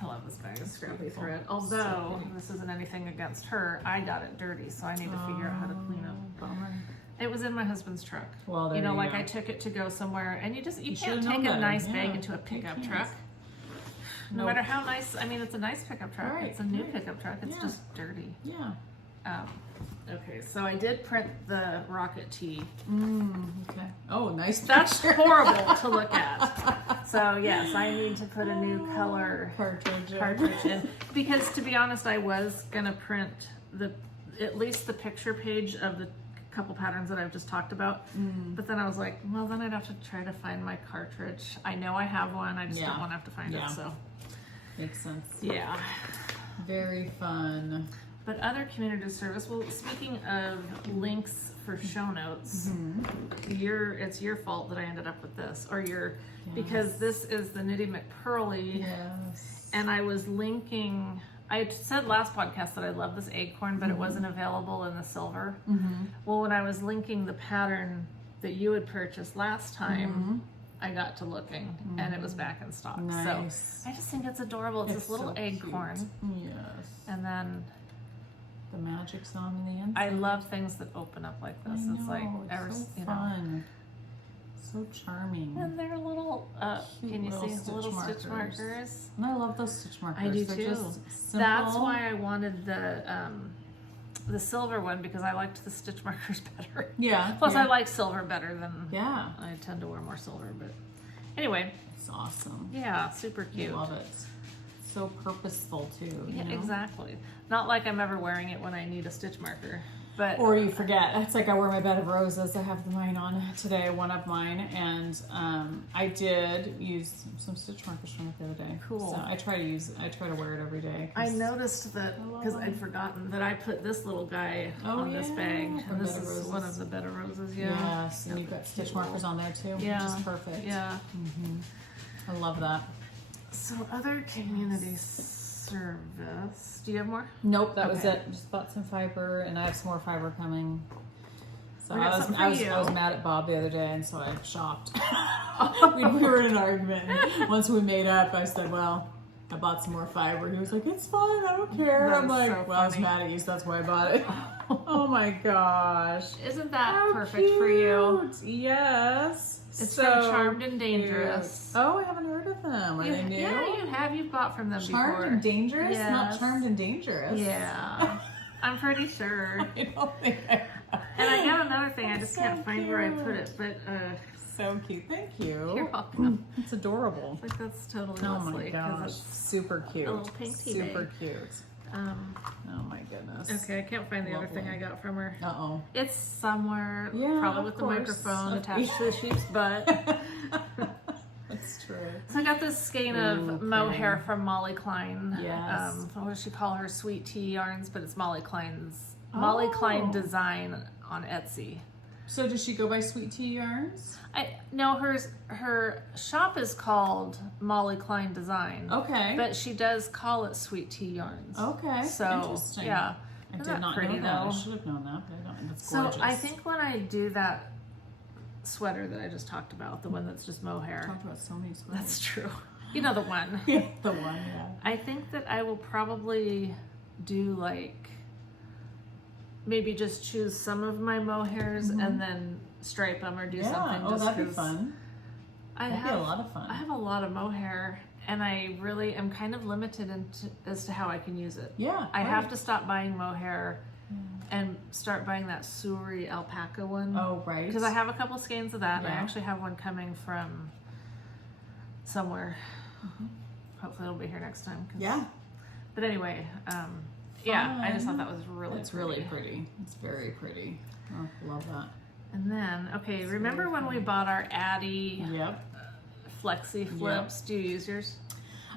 I love this bag of Scrappy thread. Although this isn't anything against her, I got it dirty, so I need to figure out how to clean it. Bummer. It was in my husband's truck. Well, there I took it to go somewhere, and you can't take a nice bag into a pickup truck. No matter how nice. I mean, it's a nice pickup truck. Right. It's a new pickup truck. It's just dirty. Yeah. Okay, so I did print the rocket tee. Okay. Oh, nice. That's horrible to look at. So yes, I need to put a new color cartridge in because, to be honest, I was gonna print at least the picture page of the couple patterns that I've just talked about. But then I was like, well, then I'd have to try to find my cartridge. I know I have one. I just don't want to have to find it. So makes sense. Yeah. Very fun. But other community service, well, speaking of links for show notes, it's your fault that I ended up with this, because this is the Knitty McPearly. Yes. And I was linking, I said last podcast that I love this acorn, but it wasn't available in the silver. Well, when I was linking the pattern that you had purchased last time, I got to looking and it was back in stock. Nice. So I just think it's adorable. It's this little acorn. Yes. And then the magic song in the inside. I love things that open up like this. It's like so fun. So charming. And they're little can you see little stitch markers? And I love those stitch markers. I do They're too. Just simple. That's why I wanted the silver one, because I liked the stitch markers better. Yeah. Plus I like silver better than I tend to wear more silver, but anyway. It's awesome. Yeah, super cute. I love it. So purposeful too. Yeah, exactly. Not like I'm ever wearing it when I need a stitch marker. But or you forget. It's like I wear my bed of roses. I have mine on today, one of mine, and I did use some stitch markers from it the other day. Cool. So I try to wear it every day. I noticed that because I'd forgotten that I put this little guy on this bag, and this is one of the bed of roses. Yeah. Yes, and you've got stitch markers on there too. Yeah. Which is perfect. Yeah. I love that. So other community service. Do you have more? Nope, that was it. Just bought some fiber, and I have some more fiber coming. So I was mad at Bob the other day, and so I shopped. we were in an argument. And once we made up, I said, "Well, I bought some more fiber." He was like, "It's fine, I don't care." I'm like, so "Well, I was mad at you, so that's why I bought it." Oh my gosh! Isn't that perfect for you? Yes. It's so from Charmed and Dangerous. Cute. Oh, I haven't heard of them. Are they new? Yeah, you have. You've bought from them before. Charmed and Dangerous? Yes. Not Charmed and Dangerous. Yeah. I'm pretty sure. I don't think I have. And I got another thing. I just can't find where I put it. But So cute. Thank you. You're welcome. It's adorable. Like that's totally Oh my Leslie, 'cause gosh. it's Super cute. a little pink tea Super bag. cute. Oh my goodness. Okay, I can't find the other thing I got from her. Uh-oh. It's somewhere, Yeah, probably of with the course. microphone attached to the sheep's butt. That's true. So I got this skein of mohair from Molly Klein. Yes. What does she call her? Sweet tea yarns, but it's Molly Klein design on Etsy. So does she go by Sweet Tea Yarns? No, her shop is called Molly Klein Design. Okay. But she does call it Sweet Tea Yarns. Okay. So interesting. yeah. I Isn't did that not pretty, know that. though? I should have known that, but I don't. That's So gorgeous. I think when I do that sweater that I just talked about, the one that's just mohair. talked about so many sweaters. That's true. You know the one. The one, yeah. I think that I will probably do like maybe just choose some of my mohairs and then stripe them or do something. Oh, just that'd be 'cause fun. That'd be a lot of fun. I have a lot of mohair, and I really am kind of limited as to how I can use it. Yeah. I have to stop buying mohair and start buying that Suri alpaca one. Oh, right. Because I have a couple skeins of that, and I Yeah. actually have one coming from somewhere. Hopefully it'll be here next time. Yeah. But anyway, yeah, I just thought that was really It's really pretty. It's very pretty. Oh, love that. And then, okay, remember when we bought our Addy Yep. Flexi Flips? Do you use yours?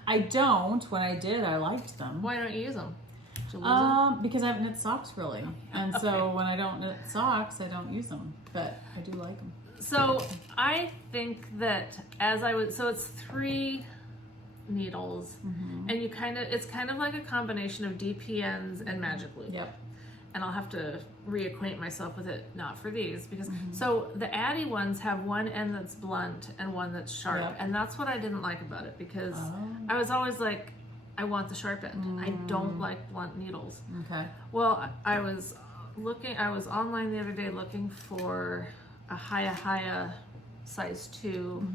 I don't. When I did, I liked them. Why don't you use them? Did you lose them? Because I haven't knit socks really, and so when I don't knit socks, I don't use them. But I do like them. So I think that so it's 3 needles, and it's kind of like a combination of DPNs and magic loop. Yep. And I'll have to reacquaint myself with it, not for these, because so the Addy ones have one end that's blunt and one that's sharp, Yep. and that's what I didn't like about it, because I was always like, I want the sharp end. I don't like blunt needles. Okay. Well, I was online the other day looking for a Hiya Hiya size 2.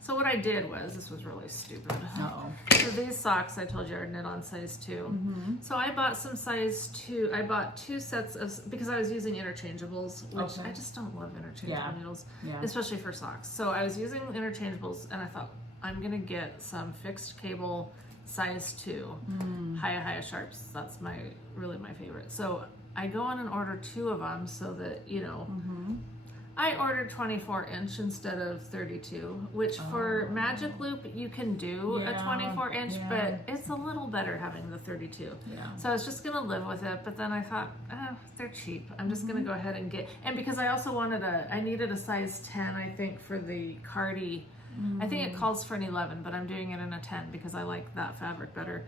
So what I did was, this was really stupid. Uh-oh. So these socks I told you are knit on size 2. So I bought some size 2. I bought 2 sets of, because I was using interchangeables, which I just don't love interchangeable needles, especially for socks. So I was using interchangeables, and I thought, I'm gonna get some fixed cable size 2 Hiya Hiya sharps. That's really my favorite. So I go on and order 2 of them, so that I ordered 24-inch instead of 32, which for Magic Loop you can do a 24-inch, but it's a little better having the 32. Yeah. So I was just gonna live with it, but then I thought, they're cheap. I'm just gonna go ahead and and because I also I needed a size 10, I think, for the Cardi. I think it calls for an 11, but I'm doing it in a 10 because I like that fabric better.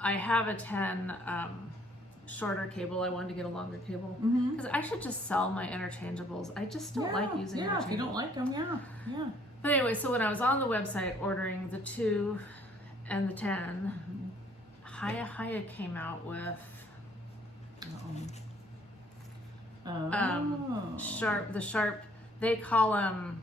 I have a 10 shorter cable. I wanted to get a longer cable because I should just sell my interchangeables. I just don't like using interchangeables. Yeah, if you don't like them, yeah. But anyway, so when I was on the website ordering the 2 and the 10, Hiya Hiya came out with the sharp. They call them.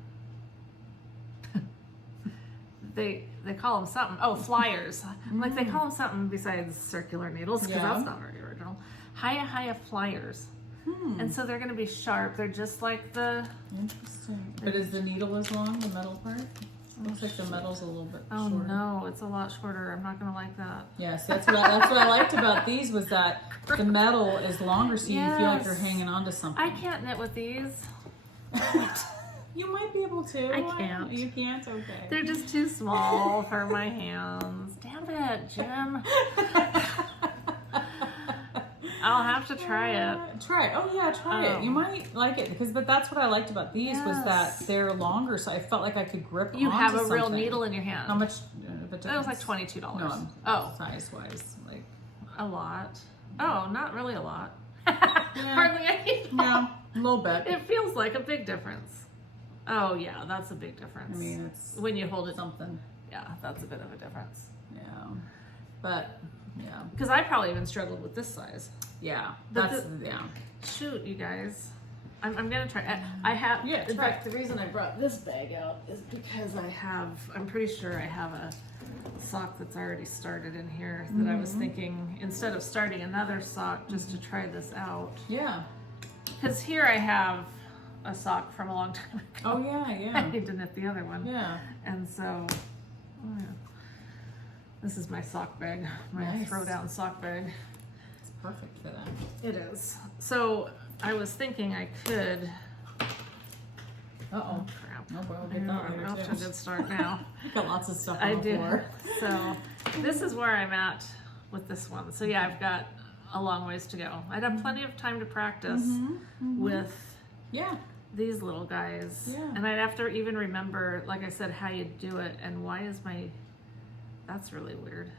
They call them something. Oh, flyers. Like they call them something besides circular needles, because that's not very original. Hiya Hiya flyers. And so they're going to be sharp. They're just like the. Interesting. But is the needle as long, the metal part? Looks like the metal's a little bit Oh shorter. no, it's a lot shorter. I'm not going to like that. Yes, that's what I liked about these, was that the metal is longer, so you feel like you're hanging on to something. I can't knit with these. You might be able to. I can't. You can't? Okay. They're just too small for my hands. Damn it, Jim. I'll have to try it. Try it. Oh yeah, try it. You might like it, but that's what I liked about these was that they're longer, so I felt like I could grip. You have a real something. needle in your hand. How much? It was like $22. No, size wise, like a lot. Oh, not really a lot. Hardly any. Yeah, a little bit. It feels like a big difference. Oh yeah, that's a big difference. I mean, it's when you hold it. Something. Yeah, that's a bit of a difference. Yeah, but yeah. Because I probably even struggled with this size. Yeah, yeah. Shoot, you guys. I'm gonna try. I have. Yeah. In fact, the reason I brought this bag out is because I'm pretty sure I have a sock that's already started in here that I was thinking, instead of starting another sock, just to try this out. Yeah. Because here I have a sock from a long time ago. Oh yeah, I yeah. need to knit the other one. Yeah. And so, oh, yeah. This is my sock bag, my Nice. throw down sock bag. It's perfect for that. It is. So I was thinking I could. Uh-oh. Crap. Oh, well, I we'll get know, that I'm later off to a too. good start now. We've got lots of stuff I on the do. floor. So this is where I'm at with this one. So yeah, I've got a long ways to go. I'd have plenty of time to practice with Yeah. these little guys. Yeah. And I'd have to even remember, like I said, how you do it and why is that's really weird.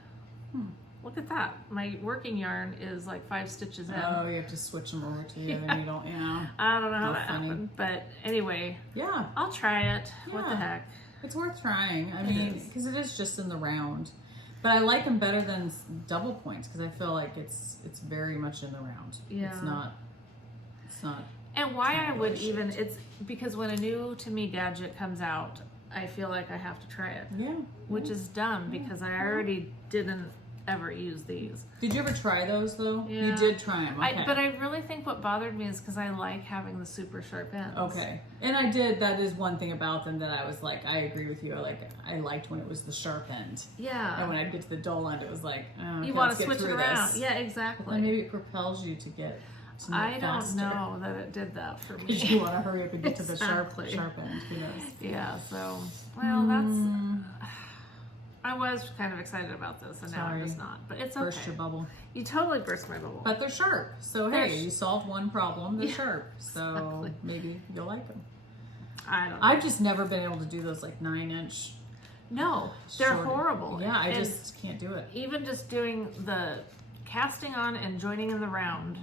Look at that. My working yarn is like 5 stitches in. Oh, you have to switch them over to the other needle. Yeah. I don't know how How that funny. happened. But anyway, Yeah. I'll try it. What the Yeah. heck? It's worth trying. I It mean, is. because it is just in the round. But I like them better than double points because I feel like it's very much in the round. Yeah. It's not. And why I would Bullshit. even, it's because when a new to me gadget comes out, I feel like I have to try it. Yeah. Which is dumb because I already didn't ever use these. Did you ever try those though? Yeah. You did try them. Okay. But I really think what bothered me is because I like having the super sharp ends. Okay. And I did. That is one thing about them that I was like, I agree with you. I liked when it was the sharp end. Yeah. And when I'd get to the dull end, it was like, oh, okay, You want let's to get switch it through around. this. Yeah, But exactly. then maybe it propels you to get to knit I don't faster. know that it did that for me. Because you want to hurry up and get to the Exactly. sharp end. Who knows? Yeah, so, well, I was kind of excited about this, and now I'm Sorry. just not. But it's Burst okay. your bubble. You totally burst my bubble. But they're sharp. So, They're hey, you solved one problem. They're Yeah, sharp. So, exactly. maybe you'll like them. I don't know. I've just never been able to do those like 9-inch. No, they're short- horrible. Yeah, I And just can't do it. even just doing the casting on and joining in the round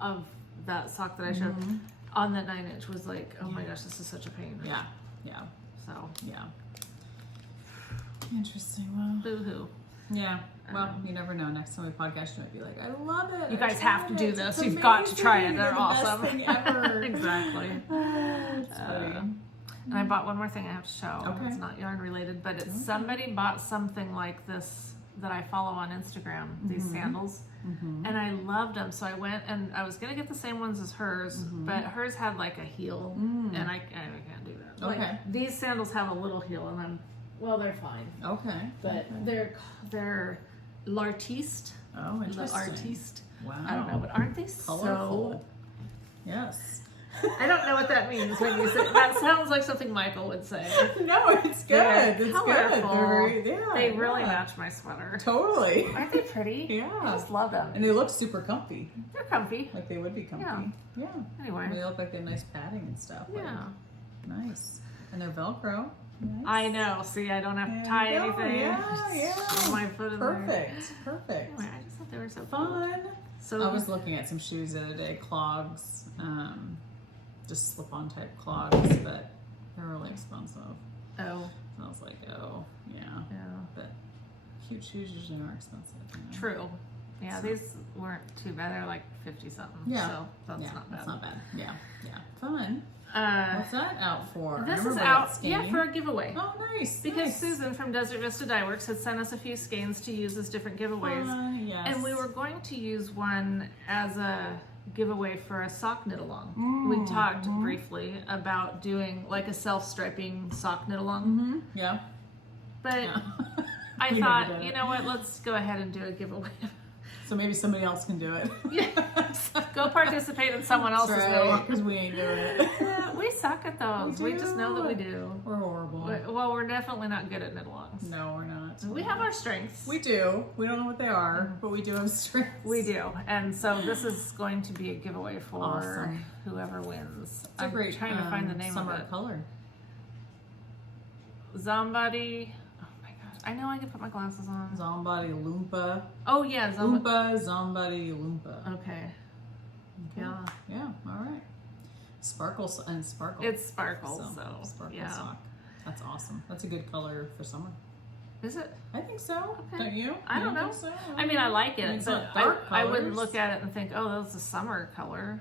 of that sock that I showed on that 9-inch was like, oh my gosh, this is such a pain. Yeah. Yeah. So, Yeah. Interesting. Well, boo-hoo. yeah. Well, you never know. Next time we podcast, you might be like, I love it. You I guys have to tried do it. this. It's You've got to try it. amazing. They're the awesome. Best thing ever. Exactly. It's funny. And I bought one more thing I have to show. Okay. It's not yarn related, but it's somebody bought something like this that I follow on Instagram, these sandals. And I loved them. So I went and I was going to get the same ones as hers, but hers had like a heel and I can't do that. Okay. Like, these sandals have a little heel and they're fine. Okay. But they're l'artiste. Oh, The interesting. artiste. Wow. I don't know, but aren't they Colorful. Yes. I don't know what that means when you say that. Sounds like something Michael would say. No, it's good. They're It's colorful. good. They're very, yeah, They really yeah. match my sweater. Totally. Aren't they pretty? Yeah. I just love them. And they look super comfy. They're comfy. Like they would be comfy. Yeah. Yeah. Anyway. And they look like they have nice padding and stuff. Like, Yeah. nice. And they're Velcro. Nice. I know. See, I don't have There to tie you go. anything. Yeah, Just yeah. throw my foot in there. Perfect. Perfect. Anyway, I just thought they were so cool. Fun. So I was looking at some shoes the other day, clogs, just slip-on type clogs, but they're really expensive. oh, So I was like, oh, yeah. yeah. But cute shoes usually are expensive. You know? True. Yeah, So- these weren't too bad. They're like 50 something. Yeah. So that's Yeah, not bad. that's not bad. Yeah, yeah. Fun. Uh, What's that out for? this Remember is that out, skein? yeah, for a giveaway. Oh, nice. Because nice. Susan from Desert Vista Dye Works had sent us a few skeins to use as different giveaways. Yes. And we were going to use one as a giveaway for a sock knit along. We talked briefly about doing like a self-striping sock knit along. Yeah. But Yeah. I We never thought, did you it. know what, let's go ahead and do a giveaway. So maybe somebody else can do it. Go participate in someone else's knitting. because we ain't doing it. We suck at those. We just know that we do. We're horrible. Well, we're definitely not good at knit alongs. No, we're not. We have our strengths. We do. We don't know what they are, but we do have strengths. We do. And so this is going to be a giveaway for Awesome. whoever wins. It's a I'm great trying to find the name summer of it. color. Zombody. Oh my gosh. I know I can put my glasses on. Zombody Loompa. Oh yeah, Loompa, Zombody Loompa. Okay. Okay. Yeah. Yeah, all right. Sparkles and sparkle. It's sparkles, so sparkle yeah. sock. That's awesome. That's a good color for summer. Is it? I think so. Okay. Don't you? I You don't know. think so? I mean, I like it, It's but not dark I wouldn't colors. look at it and think, oh, that's a summer color.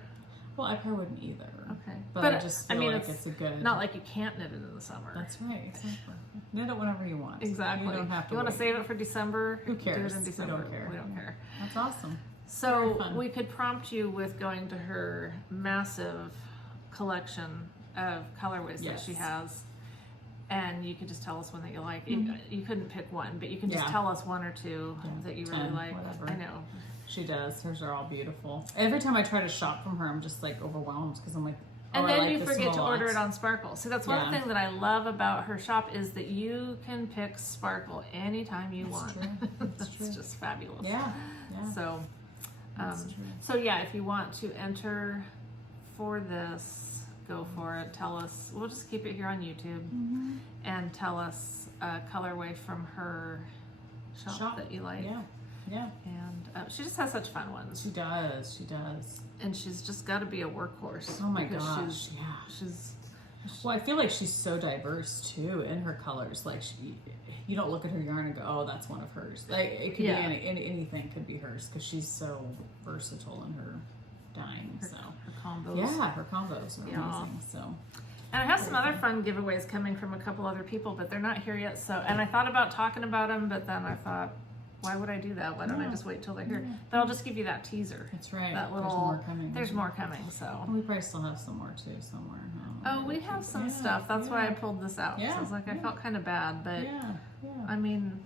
Well, I probably wouldn't either. Okay. But I just feel like it's a good. Not like you can't knit it in the summer. That's right. Exactly. Knit it whenever you want. Exactly. You don't have to. You want to wait. save it for December? Who Do it cares? in We December. don't care. We don't care. That's awesome. So Very fun. we could prompt you with going to her massive collection of colorways that she has. And you could just tell us one that you like. You couldn't pick one, but you can just tell us one or two that you really like. Whatever. I know. She does. Hers are all beautiful. Every time I try to shop from her, I'm just like overwhelmed because I'm like, and then you forget to order it on Sparkle. See, that's one thing that I love about her shop is that you can pick Sparkle anytime you want. True. That's true. It's just fabulous. Yeah. So, so yeah, if you want to enter for this, go for it. Tell us. We'll just keep it here on YouTube and tell us a colorway from her shop that you like. Yeah. And she just has such fun ones. She does. And she's just got to be a workhorse. Oh my gosh. She's well, I feel like she's so diverse too in her colors. Like you don't look at her yarn and go, "Oh, that's one of hers." Like it could be anything could be hers because she's so versatile in her dyeing. Her combos. Yeah, her combos are amazing. So. And I have some other fun giveaways coming from a couple other people, but they're not here yet. So, and I thought about talking about them, but then I thought, why would I do that? Why don't I just wait till they're here? But I'll just give you that teaser. That's right. That little. There's more coming. So we probably still have some more too somewhere. Oh, we have some stuff. That's why I pulled this out. Yeah. So I was like, I felt kind of bad, but I mean,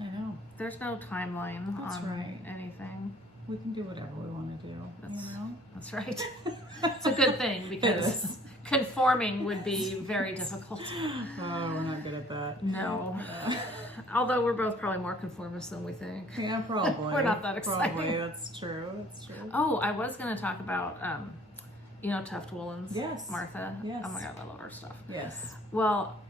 I know. There's no timeline on anything. We can do whatever we want to do. That's right. It's a good thing because conforming would be very difficult. Oh, we're not good at that. No. Although we're both probably more conformists than we think. Yeah, probably. We're not that exciting. Probably, that's true. Oh, I was going to talk about, Tuft Woolens. Yes. Martha. Yes. Oh my God, I love her stuff. Yes. Well,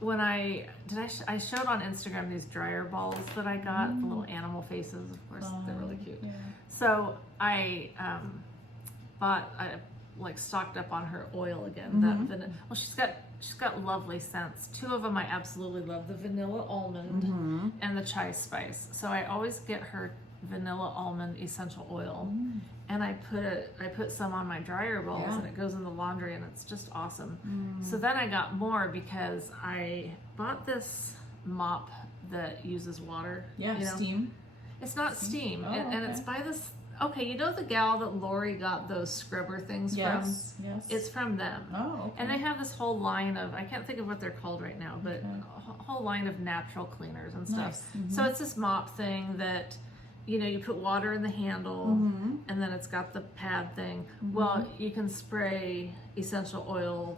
when I showed on Instagram these dryer balls that I got, the little animal faces, of course, they're really cute. Yeah. So I stocked up on her oil again. Well, she's got lovely scents. Two of them I absolutely love: the vanilla almond and the chai spice. So I always get her vanilla almond essential oil, and I put some on my dryer balls, and it goes in the laundry, and it's just awesome. So then I got more because I bought this mop that uses water. Steam. It's not steam, and it's by this. Okay, you know the gal that Lori got those scrubber things from? Yes. It's from them. Oh, okay. And they have this whole line of, I can't think of what they're called right now, but a whole line of natural cleaners and stuff. Nice. So it's this mop thing that, you put water in the handle, and then it's got the pad thing. Well, you can spray essential oil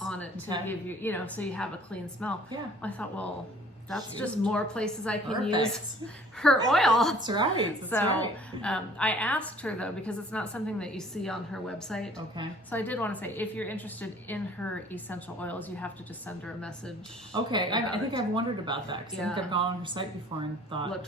on it to give you, so you have a clean smell. Yeah. I thought, well, that's just more places I can use her oil. That's right. I asked her though, because it's not something that you see on her website. Okay. So I did want to say, if you're interested in her essential oils, you have to just send her a message. Okay. I think I've wondered about that because I think I've gone on her site before and thought,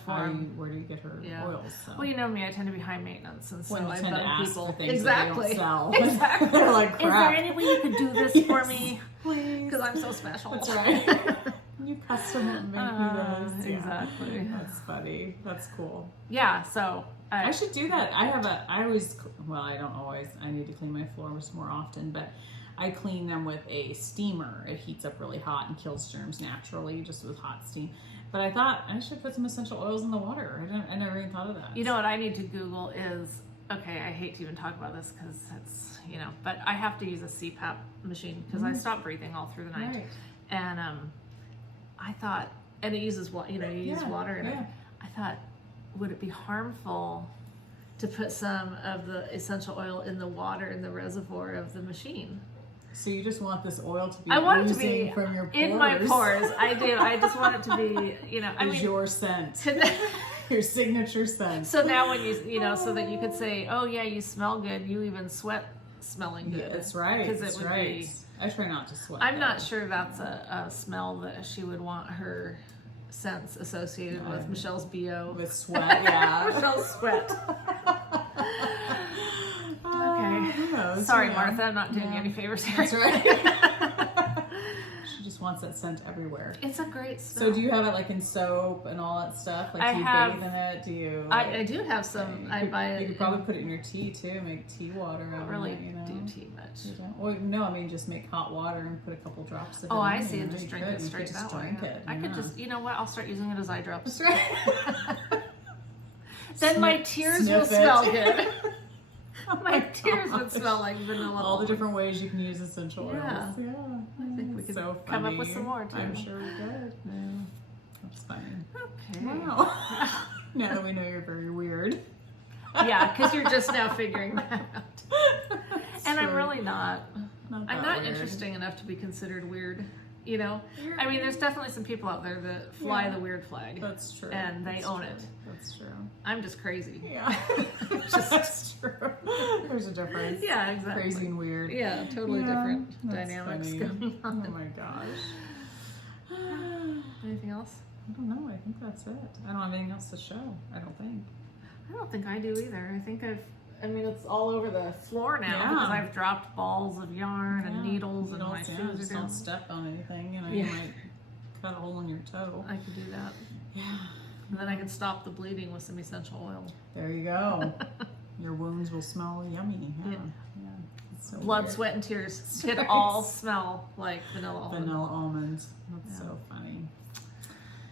where do you get her oils? So. Well, you know me, I tend to be high maintenance, and so I tend to ask people for things that they don't sell. Exactly. They're like, crap. Is there any way you could do this for me? Please. Because I'm so special. That's right. You custom make me those. Exactly. That's funny. That's cool. Yeah, so I should do that. I don't always. I need to clean my floors more often, but I clean them with a steamer. It heats up really hot and kills germs naturally just with hot steam. But I thought I should put some essential oils in the water. I never even thought of that. You know what I need to Google is, okay, I hate to even talk about this because it's, but I have to use a CPAP machine because I stop breathing all through the night. Right. And I thought, and it uses water, you use water in it. I thought, would it be harmful to put some of the essential oil in the water in the reservoir of the machine? So you just want this oil to be oozing from your pores? In my pores. I do. I just want it to be, your scent. Your signature scent. So now when so that you could say, oh yeah, you smell good. You even sweat smelling good. Yeah, that's right. Because it would be. I try not to sweat. I'm not sure that's a smell that she would want her scents associated with. Michelle's BO. With sweat, yeah. Michelle's sweat. Okay. Who knows? Sorry, Martha, I'm not doing you any favors here. That's right. She just wants that scent everywhere. It's a great smell. So do you have it like in soap and all that stuff? Like do you bathe in it? Do you? I do have some. Okay. I buy it. You could probably put it in your tea too. Make tea water. I don't really do tea much. You don't? Well, no, I mean just make hot water and put a couple drops of it. Oh, I see. And just drink it straight that way. Drink it. I could just. You know what? I'll start using it as eye drops. That's right. Then my tears will smell good. My tears would smell like vanilla. All the different ways you can use essential oils. Yeah. Yeah. I think we could so come up funny. with some more too. I'm sure we could. Yeah. That's funny. Okay. Wow. Now that we know you're very weird. Yeah, because you're just now figuring that out. And I'm true. really not. Not I'm that not weird. interesting enough to be considered weird. You know? You're- I mean, there's definitely some people out there that fly Yeah. the weird flag. That's true. And they That's own true. it. That's true. I'm just crazy. Yeah. That's true. There's a difference. Yeah, exactly. Crazy and weird. Yeah, totally Yeah, different that's dynamics funny. going on. Oh my gosh. Anything else? I don't know. I think that's it. I don't have anything else to show. I don't think. I don't think I do either. I mean, it's all over the floor now Yeah. because I've dropped balls of yarn and Yeah. needles and my yeah, shoes are just down. don't step on anything. You know, Yeah. you might cut a hole in your toe. I could do that. Yeah. And then I can stop the bleeding with some essential oil. There you go. Your wounds will smell yummy. Yeah. Yeah. Yeah. It's so Blood, weird. sweat, and tears could all smell like vanilla almond. Vanilla almonds. That's Yeah. so funny.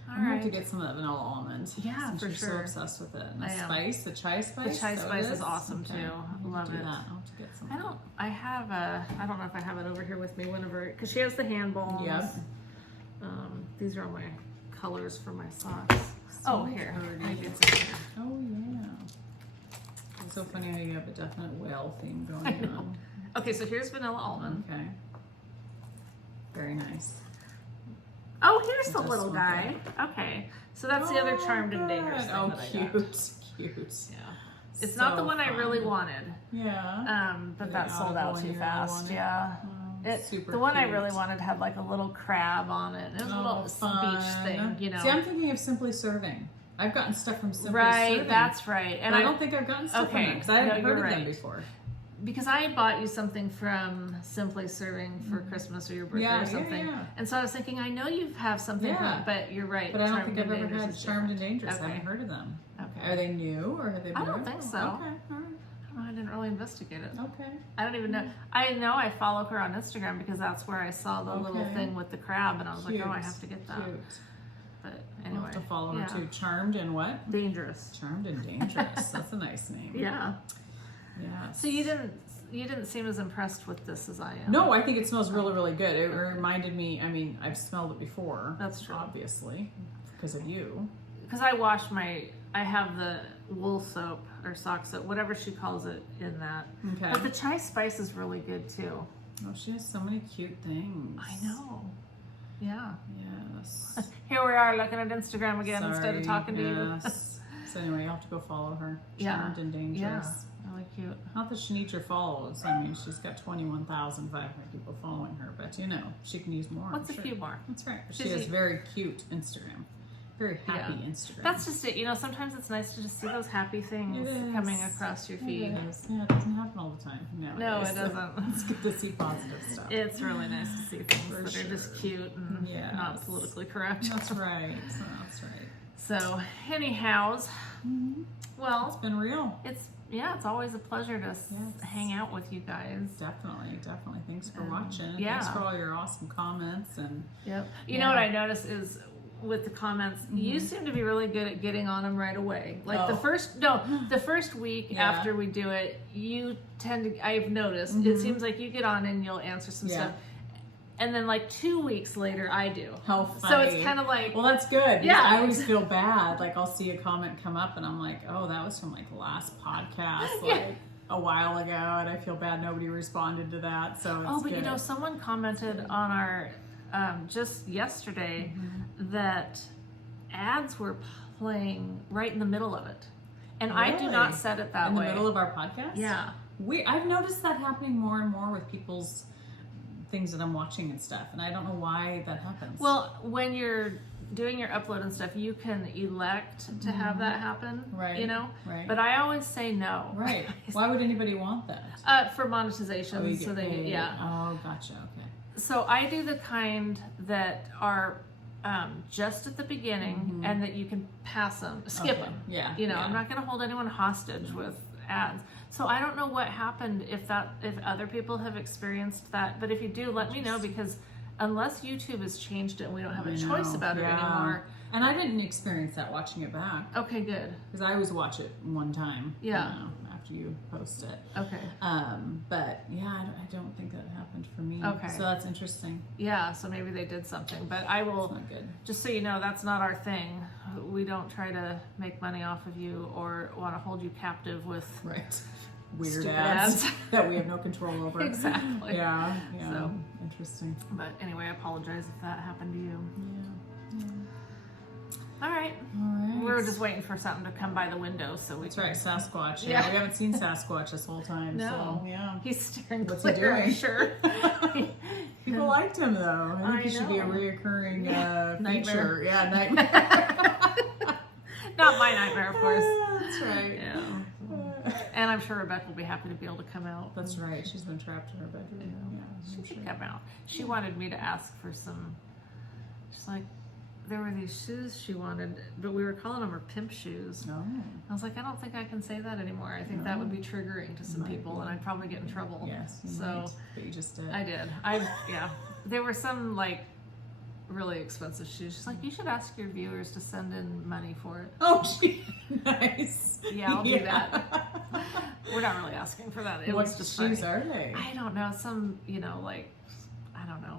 All I'm gonna have to right. get some of that vanilla almond. Yeah, since for you're sure. so obsessed with it. And the I am. spice, the chai spice. The chai is that what spice it is awesome, too. I'll Love do it. that. I'll have to get some. I don't know if I have it over here with me whenever, because she has the hand balms. Yep. These are all my colors for my socks. Oh, here. Maybe it's in here. Oh yeah. It's so funny how you have a definite whale theme going on. Okay, so here's vanilla almond. Okay. Very nice. Oh, here's the Just little one guy. Okay, so that's the other charmed and dangerous good. thing Oh, that I cute, got. cute. Yeah. It's not the So one I really fun. wanted, Yeah. but The that sold out one too you really fast. wanted? Yeah. Oh, super the one I cute. really wanted had like a little crab on it. It was a little fun. beach thing, you know. See, I'm thinking of Simply Serving. I've gotten stuff from Simply Right, Serving. that's right. And I don't think I've gotten stuff from Okay, them because I haven't no, heard you're of them right. before. because I bought you something from Simply Serving for Christmas or your birthday Yeah, or yeah, something. yeah. And so I was thinking, I know you have something Yeah. from, but you're right. But I don't Charmed think I've and ever Dangerous had is Charmed and different. Dangerous. I Okay. haven't heard of them. Okay. Are they new or have they been I don't around? think so. Okay, all right. I didn't really investigate it. Okay. I don't even know. I know I follow her on Instagram because that's where I saw the little Okay. thing with the crab, and I was like, oh, I Cute, have to get that. Cute. But I'll anyway, have to follow her yeah. too. Charmed and what? Dangerous. Charmed and Dangerous. That's a nice name. Yeah. Yes. So you didn't seem as impressed with this as I am. No, I think it smells really, really good. It reminded me. I mean, I've smelled it before. That's true. Obviously, because of you. Because I have the wool soap or sock soap, whatever she calls it in that. Okay. But the chai spice is really good too. Oh, she has so many cute things. I know. Yeah. Yes. Here we are looking at Instagram again instead of Sorry, talking to you. yes. So anyway, you'll have to go follow her. Yeah. Charmed and Dangerous. Yeah. Really cute. Not that she needs your follows. I mean, she's got 21,500 people following her, but you know, she can use more. What's I'm a sure. few more? That's right. She Does has he- very cute Instagram. Very happy Yeah. Instagram. That's just it. You know, sometimes it's nice to just see those happy things It is. coming across your feed. It is. Yeah, it doesn't happen all the time. No, it doesn't. It's good to see positive stuff. It's really nice to see things For that are just sure. cute and Yes. not politically correct. That's right. That's right. So, anyhows, well, It's been real. it's always a pleasure to hang out with you guys. Definitely. Thanks for watching. And yeah. Thanks for all your awesome comments and Yep. You Yeah. know what I noticed is with the comments, you seem to be really good at getting on them right away. Like the first week Yeah. after we do it, you tend to. I've noticed it seems like you get on and you'll answer some Yeah. stuff, and then like 2 weeks later, I do. how funny. So it's kind of like well, that's good. Yeah. I always feel bad. Like I'll see a comment come up and I'm like, oh, that was from like the last podcast, like a while ago, and I feel bad nobody responded to that. So it's oh, but good. you know, someone commented on our just yesterday that ads were playing right in the middle of it, and I do Really? not set it that in the way. middle of our podcast. Yeah. I've noticed that happening more and more with people's things that I'm watching and stuff, and I don't know why that happens. Well, when you're doing your upload and stuff, you can elect to have that happen. Right, You know. right. But I always say no. right. Why would anybody want that? For monetization, Oh, you so get they paid. yeah. Oh, gotcha. Okay. So I do the kind that are just at the beginning and that you can pass them, skip Okay. them. Yeah, You know, yeah. I'm not going to hold anyone hostage with ads. So I don't know what happened if other people have experienced that, but if you do, let me know, because unless YouTube has changed it and we don't have a I choice know. about it Yeah. anymore. And I didn't experience that watching it back Okay, good. because I always watch it one time. Yeah. You know, after you post it. Okay. But yeah, I don't think that happened for me. Okay. So that's interesting. Yeah, so maybe they did something, but I will, Not good. just so you know, that's not our thing. We don't try to make money off of you or want to hold you captive with Right. Weird stupid ads, ads. that we have no control over. Exactly. Yeah. So. Interesting. But anyway, I apologize if that happened to you. Yeah. All right. All right. We were just waiting for something to come by the window so we That's can... right, Sasquatch. Yeah, Yeah. we haven't seen Sasquatch this whole time. No. So, yeah. He's staring What's he clear, I'm doing? sure. People liked him though. I think he should be a know. reoccurring Nightmare. feature. Yeah, nightmare. Not my nightmare, of course. That's right. Yeah. And I'm sure Rebecca will be happy to be able to come out. That's right. She's been trapped in her bedroom. Yeah, She I'm should sure. come out. She wanted me to ask for some. She's like, there were these shoes she wanted, but we were calling them her pimp shoes. No. I was like, I don't think I can say that anymore. I think that would be triggering to some Might people, be. and I'd probably get in trouble. Yes. You So might, but you just did. I did. Yeah. There were some like really expensive shoes. She's like, you should ask your viewers to send in money for it. Oh, nice. Yeah, I'll do that. We're not really asking for that. It What was just shoes funny. are they? I don't know. Some, like, I don't know.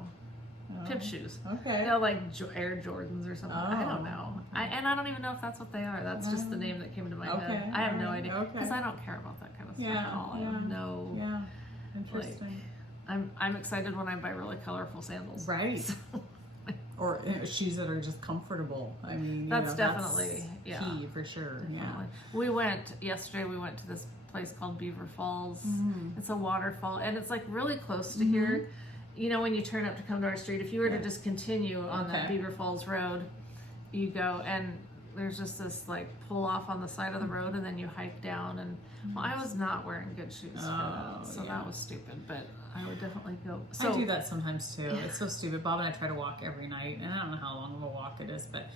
Pimp shoes. Okay. Like Air Jordans or something. I don't know. Oh. And I don't even know if that's what they are. That's just the name that came to my head. I have no idea. Because I don't care about that kind of stuff at all. I have no... Yeah. Interesting. I'm excited when I buy really colorful sandals. Right. Or shoes that are just comfortable. I mean, That's definitely key for sure. Definitely. We went to this place called Beaver Falls. It's a waterfall, and it's like really close to here. You know, when you turn up to come to our street, if you were to just continue on that Beaver Falls road, you go, and there's just this like pull off on the side of the road, and then you hike down. And well, I was not wearing good shoes for that, so that was stupid. But I would definitely go. So, I do that sometimes too. It's so stupid. Bob and I try to walk every night, and I don't know how long of a walk it is, but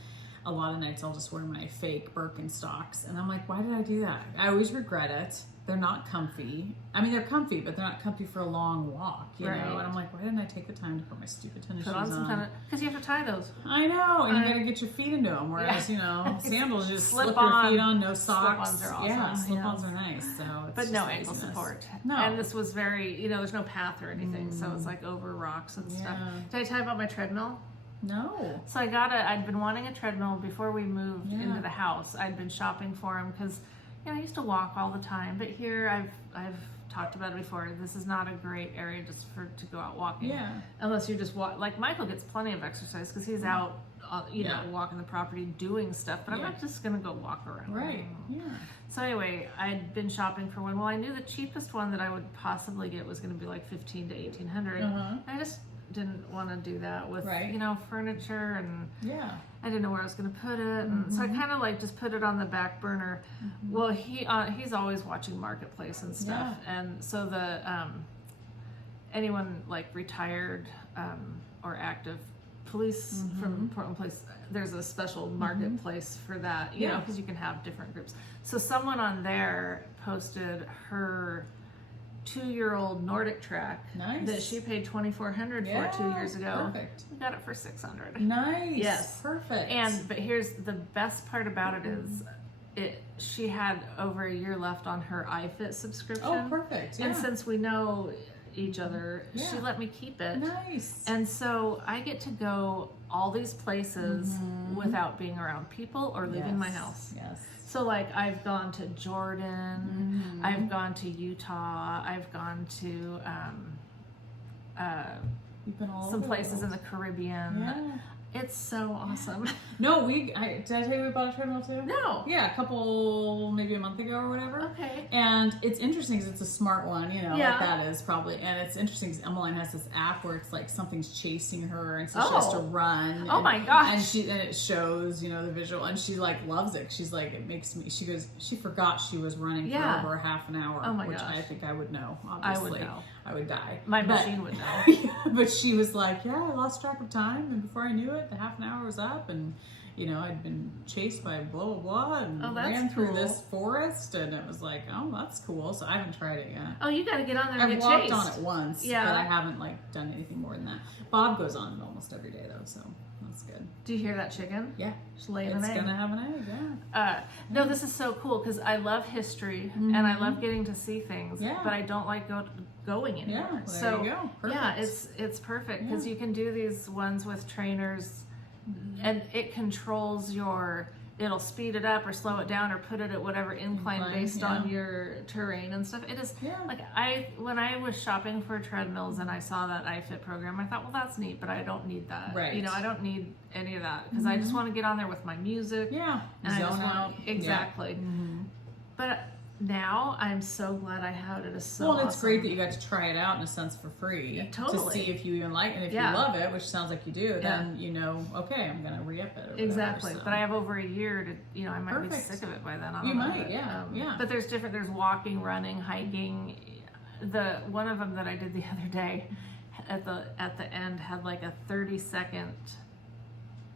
a lot of nights I'll just wear my fake Birkenstocks, and I'm like, why did I do that? I always regret it. They're not comfy. I mean, they're comfy, but they're not comfy for a long walk, you know? And I'm like, why didn't I take the time to put my stupid tennis shoes on? Because you have to tie those. I know, and you gotta get your feet into them. Whereas, sandals, you just slip your feet on, no socks. Slip-ons are awesome. Yeah, slip-ons are nice. So it's but no just ankle laziness. support. No. And this was very, there's no path or anything, so it's like over rocks and stuff. Did I tell you about my treadmill? No. So I'd been wanting a treadmill before we moved into the house. I'd been shopping for them because, I used to walk all the time, but here I've talked about it before. This is not a great area just to go out walking. Yeah. Unless you just walk. Like Michael gets plenty of exercise because he's out, walking the property doing stuff. But I'm not just gonna go walk around. Right. Yeah. So anyway, I'd been shopping for one. Well, I knew the cheapest one that I would possibly get was going to be like $1,500 to $1,800. I just didn't want to do that with furniture, and I didn't know where I was going to put it, and so I kind of like just put it on the back burner. Well, he's always watching Marketplace and stuff, and so the anyone like retired or active police from Portland Police, there's a special marketplace for that, you know, because you can have different groups. So someone on there posted her 2-year-old Nordic track that she paid $2,400 for 2 years ago. Perfect. We got it for $600. Nice. Yes. Perfect. But here's the best part about it is she had over a year left on her iFit subscription. Oh, perfect. Yeah. And since we know each other, she let me keep it. Nice. And so I get to go all these places without being around people or leaving my house. Yes. So like I've gone to Jordan, I've gone to Utah, I've gone to You've been all some over places the in the Caribbean. Yeah. It's so awesome. No, did I tell you we bought a treadmill too? No. Yeah, maybe a month ago or whatever. Okay. And it's interesting because it's a smart one, Yeah. like that is probably. And it's interesting because Emmeline has this app where it's like something's chasing her, and so she has to run. Oh my gosh. And it shows, the visual, and she like loves it. She's like, it makes me. She goes, she forgot she was running for over half an hour. Oh my which gosh. I think I would know. Obviously, I would know. I would die. My machine would know. But she was like, I lost track of time, and before I knew it, the half an hour was up, and I'd been chased by blah blah blah, and ran through this forest, and it was like, oh, that's cool. So I haven't tried it yet. Oh, you got to get on there and I've get walked chased. on it once, but I haven't done anything more than that. Bob goes on it almost every day though, so That's good. Do you hear that chicken? Yeah. Just laying It's an egg. gonna have an egg, yeah. No, this is so cool because I love history and I love getting to see things, Yeah. but I don't like going anywhere. Yeah, well, there so you go. Perfect. yeah, it's perfect because you can do these ones with trainers, and it controls it'll speed it up or slow it down or put it at whatever incline based on your terrain and stuff. It is like when I was shopping for treadmills and I saw that iFit program, I thought, well, that's neat, but I don't need that. Right. You know, I don't need any of that because I just want to get on there with my music. Yeah. And Zone I just out. Exactly. Yeah. But now I'm so glad I have it. It is so Well, it's awesome. great that you got to try it out in a sense for free. Yeah, totally. To see if you even like it. And if you love it, which sounds like you do, then you know, okay, I'm going to re-up it. Or Exactly. whatever, so. But I have over a year to, I might be sick of it by then. I don't You know. might, yeah. But there's walking, running, hiking. One of them that I did the other day at the end had like a 30-second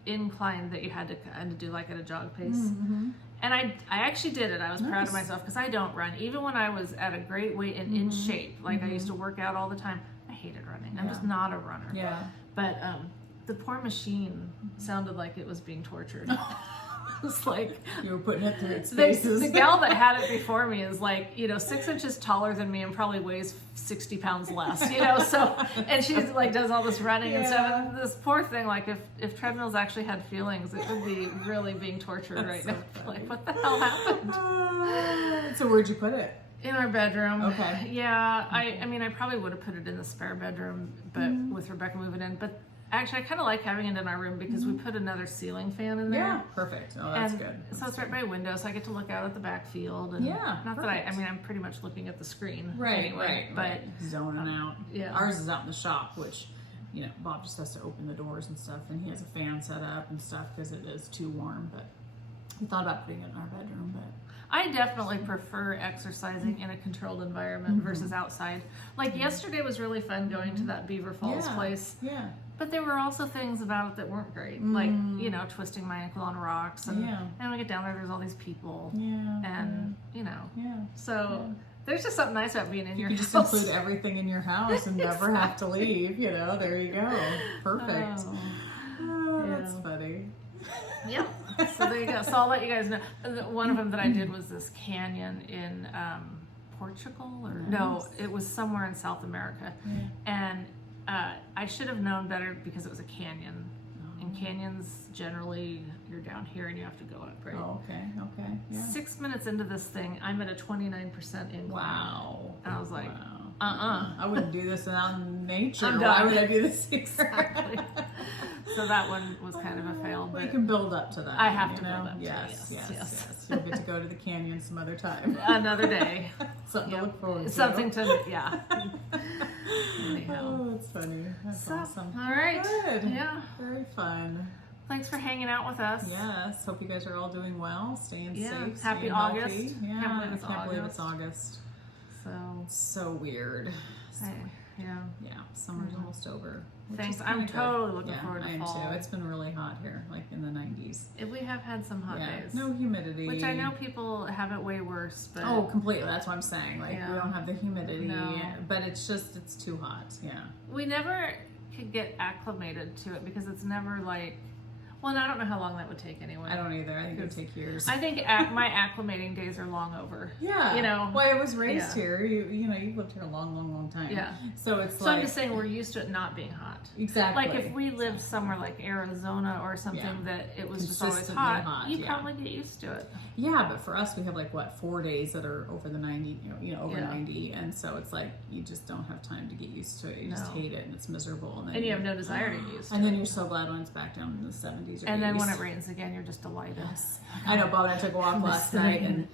incline that you had to kind of do like at a jog pace. Mm-hmm. And I actually did it. I was proud of myself because I don't run. Even when I was at a great weight and in shape, like I used to work out all the time, I hated running. I'm just not a runner. Yeah. But the poor machine sounded like it was being tortured. It's like you were putting it through its paces. The gal that had it before me is like, 6 inches taller than me and probably weighs 60 pounds less, so, and she's like, does all this running and stuff. And this poor thing, like if treadmills actually had feelings, it would be really being tortured right now. Like, what the hell happened? So where'd you put it? In our bedroom. Okay. Yeah, I mean, I probably would have put it in the spare bedroom, but with Rebecca moving in, but actually, I kind of like having it in our room because we put another ceiling fan in there. Yeah, perfect. Oh, that's good. So it's right by a window, so I get to look out at the back field. And not perfect. that I'm pretty much looking at the screen. Right, anyway, right. Zoning out. Yeah. Ours is out in the shop, which, Bob just has to open the doors and stuff, and he has a fan set up and stuff because it is too warm, but we thought about putting it in our bedroom, but... I definitely prefer exercising in a controlled environment versus outside. Like yesterday was really fun going to that Beaver Falls place. Yeah. But there were also things about it that weren't great. Like, twisting my ankle on rocks. And when we get down there, there's all these people. Yeah. And, Yeah. So there's just something nice about being in your house. You just include everything in your house and never have to leave, there you go. Perfect. That's funny. Yep. So there you go. So I'll let you guys know. One of them that I did was this canyon in Portugal, or no, it was somewhere in South America, and I should have known better because it was a canyon. And canyons generally you're down here and you have to go up, right? Oh, okay. Yeah. 6 minutes into this thing, I'm at a 29% incline. Wow. And I was like, I wouldn't do this without nature. I'm Why done. would I do this? Exactly. So that one was kind of a fail. But But you can build up to that. I have to build up to it, yes, yes. yes. You'll get to go to the canyon some other time. Another day. Something to look forward to. Something to, yeah. Anyhow. Oh, that's funny. That's awesome. All right. Good. Yeah. Very fun. Thanks for hanging out with us. Yes. Hope you guys are all doing well, staying safe. Happy staying August. healthy. Yeah. Can't believe it's I can't believe it's August. August. So weird. Yeah. Yeah, summer's almost over. Thanks. I'm totally looking forward to I am fall. too. It's been really hot here, like in the 90s. We have had some hot days. No humidity. Which I know people have it way worse, but... Oh, completely. That's what I'm saying. Like, we don't have the humidity, No. but it's too hot. Yeah. We never could get acclimated to it because it's never like... Well, and I don't know how long that would take anyway. I don't either. I think it would take years. I think my acclimating days are long over. Yeah. Well, I was raised here. You've lived here a long, long, long time. Yeah. So it's So I'm just saying we're used to it not being hot. Exactly. Like if we lived somewhere like Arizona or something that it was just always Consistently hot, you probably get used to it. Yeah, but for us, we have 4 days that are over the 90, over 90, and so it's like you just don't have time to get used to it. You just hate it, and it's miserable. And you have no desire to get used to it. And then you're so glad when it's back down in the 70s or 80s. And then when it rains again, you're just delighted. Yes. I know, Bob and I took a walk last night, and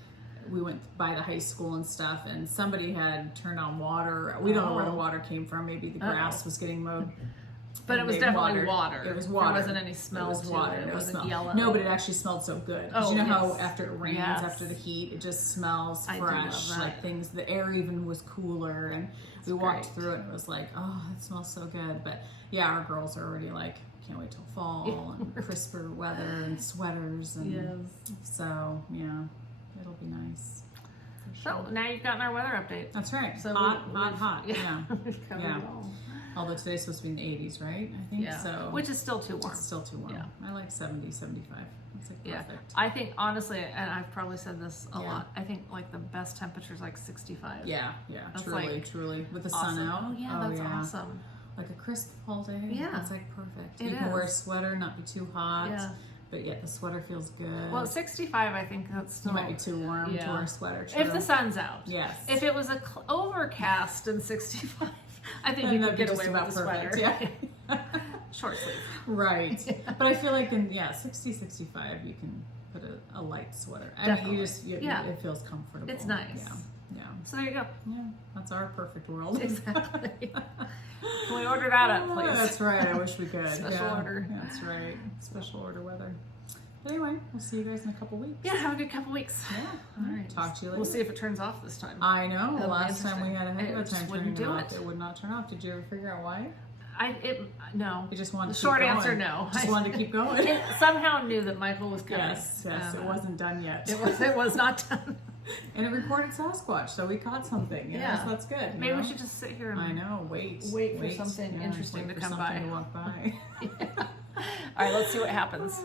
we went by the high school and stuff, and somebody had turned on water. We don't know where the water came from. Maybe the grass was getting mowed. But it was definitely water. It was water. There wasn't any smell to it. It wasn't yellow. No, but it actually smelled so good. Because you know how after it rains, Yes. after the heat, it just smells I do fresh. love that. Like things, the air even was cooler. And we walked through it and it was like, oh, it smells so good. But yeah, our girls are already like, can't wait till fall and crisper weather and sweaters. And so, yeah, it'll be nice. For sure. So now you've gotten our weather update. That's right. So hot. Yeah. We've covered it all. Although today's supposed to be in the 80s, right? I think so. Which is still too warm. It's still too warm. Yeah. I like 70, 75. That's like perfect. I think honestly, and I've probably said this a lot, I think like the best temperature is like 65. Yeah, That's truly. With the awesome. sun out. Oh yeah, that's awesome. Like a crisp fall day. Yeah. It's like perfect. It You can is. wear a sweater, not be too hot. Yeah. But yet the sweater feels good. Well, 65, I think that's still... It might be too warm to wear a sweater. True. If the sun's out. Yes. If it was overcast and 65, I think then you could get just away about with a sweater. perfect, Yeah. Short sleeve. Right. But I feel like in 60, 65, you can put a light sweater. I Definitely. mean, it feels comfortable. It's nice. Yeah. So there you go. Yeah. That's our perfect world. Exactly. Can we order that up, please? That's right. I wish we could. Special order. That's right. Special order weather. But anyway, we'll see you guys in a couple weeks. Yeah, have a good couple weeks. Yeah. All right. Talk to you later. We'll see if it turns off this time. I know. That'll be Last time we had a heck of a interesting. time It wouldn't turning it do off. it. It would not turn off. Did you ever figure out why? No. You just wanted The to short keep going. answer, no. Just wanted to keep going. It somehow knew that Michael was coming. Yes, it wasn't done yet. It was not done. And it recorded Sasquatch, so we caught something. So that's good. Maybe we should just sit here and I know. Wait for something interesting wait to for come something by. to walk by. All right, let's see what happens.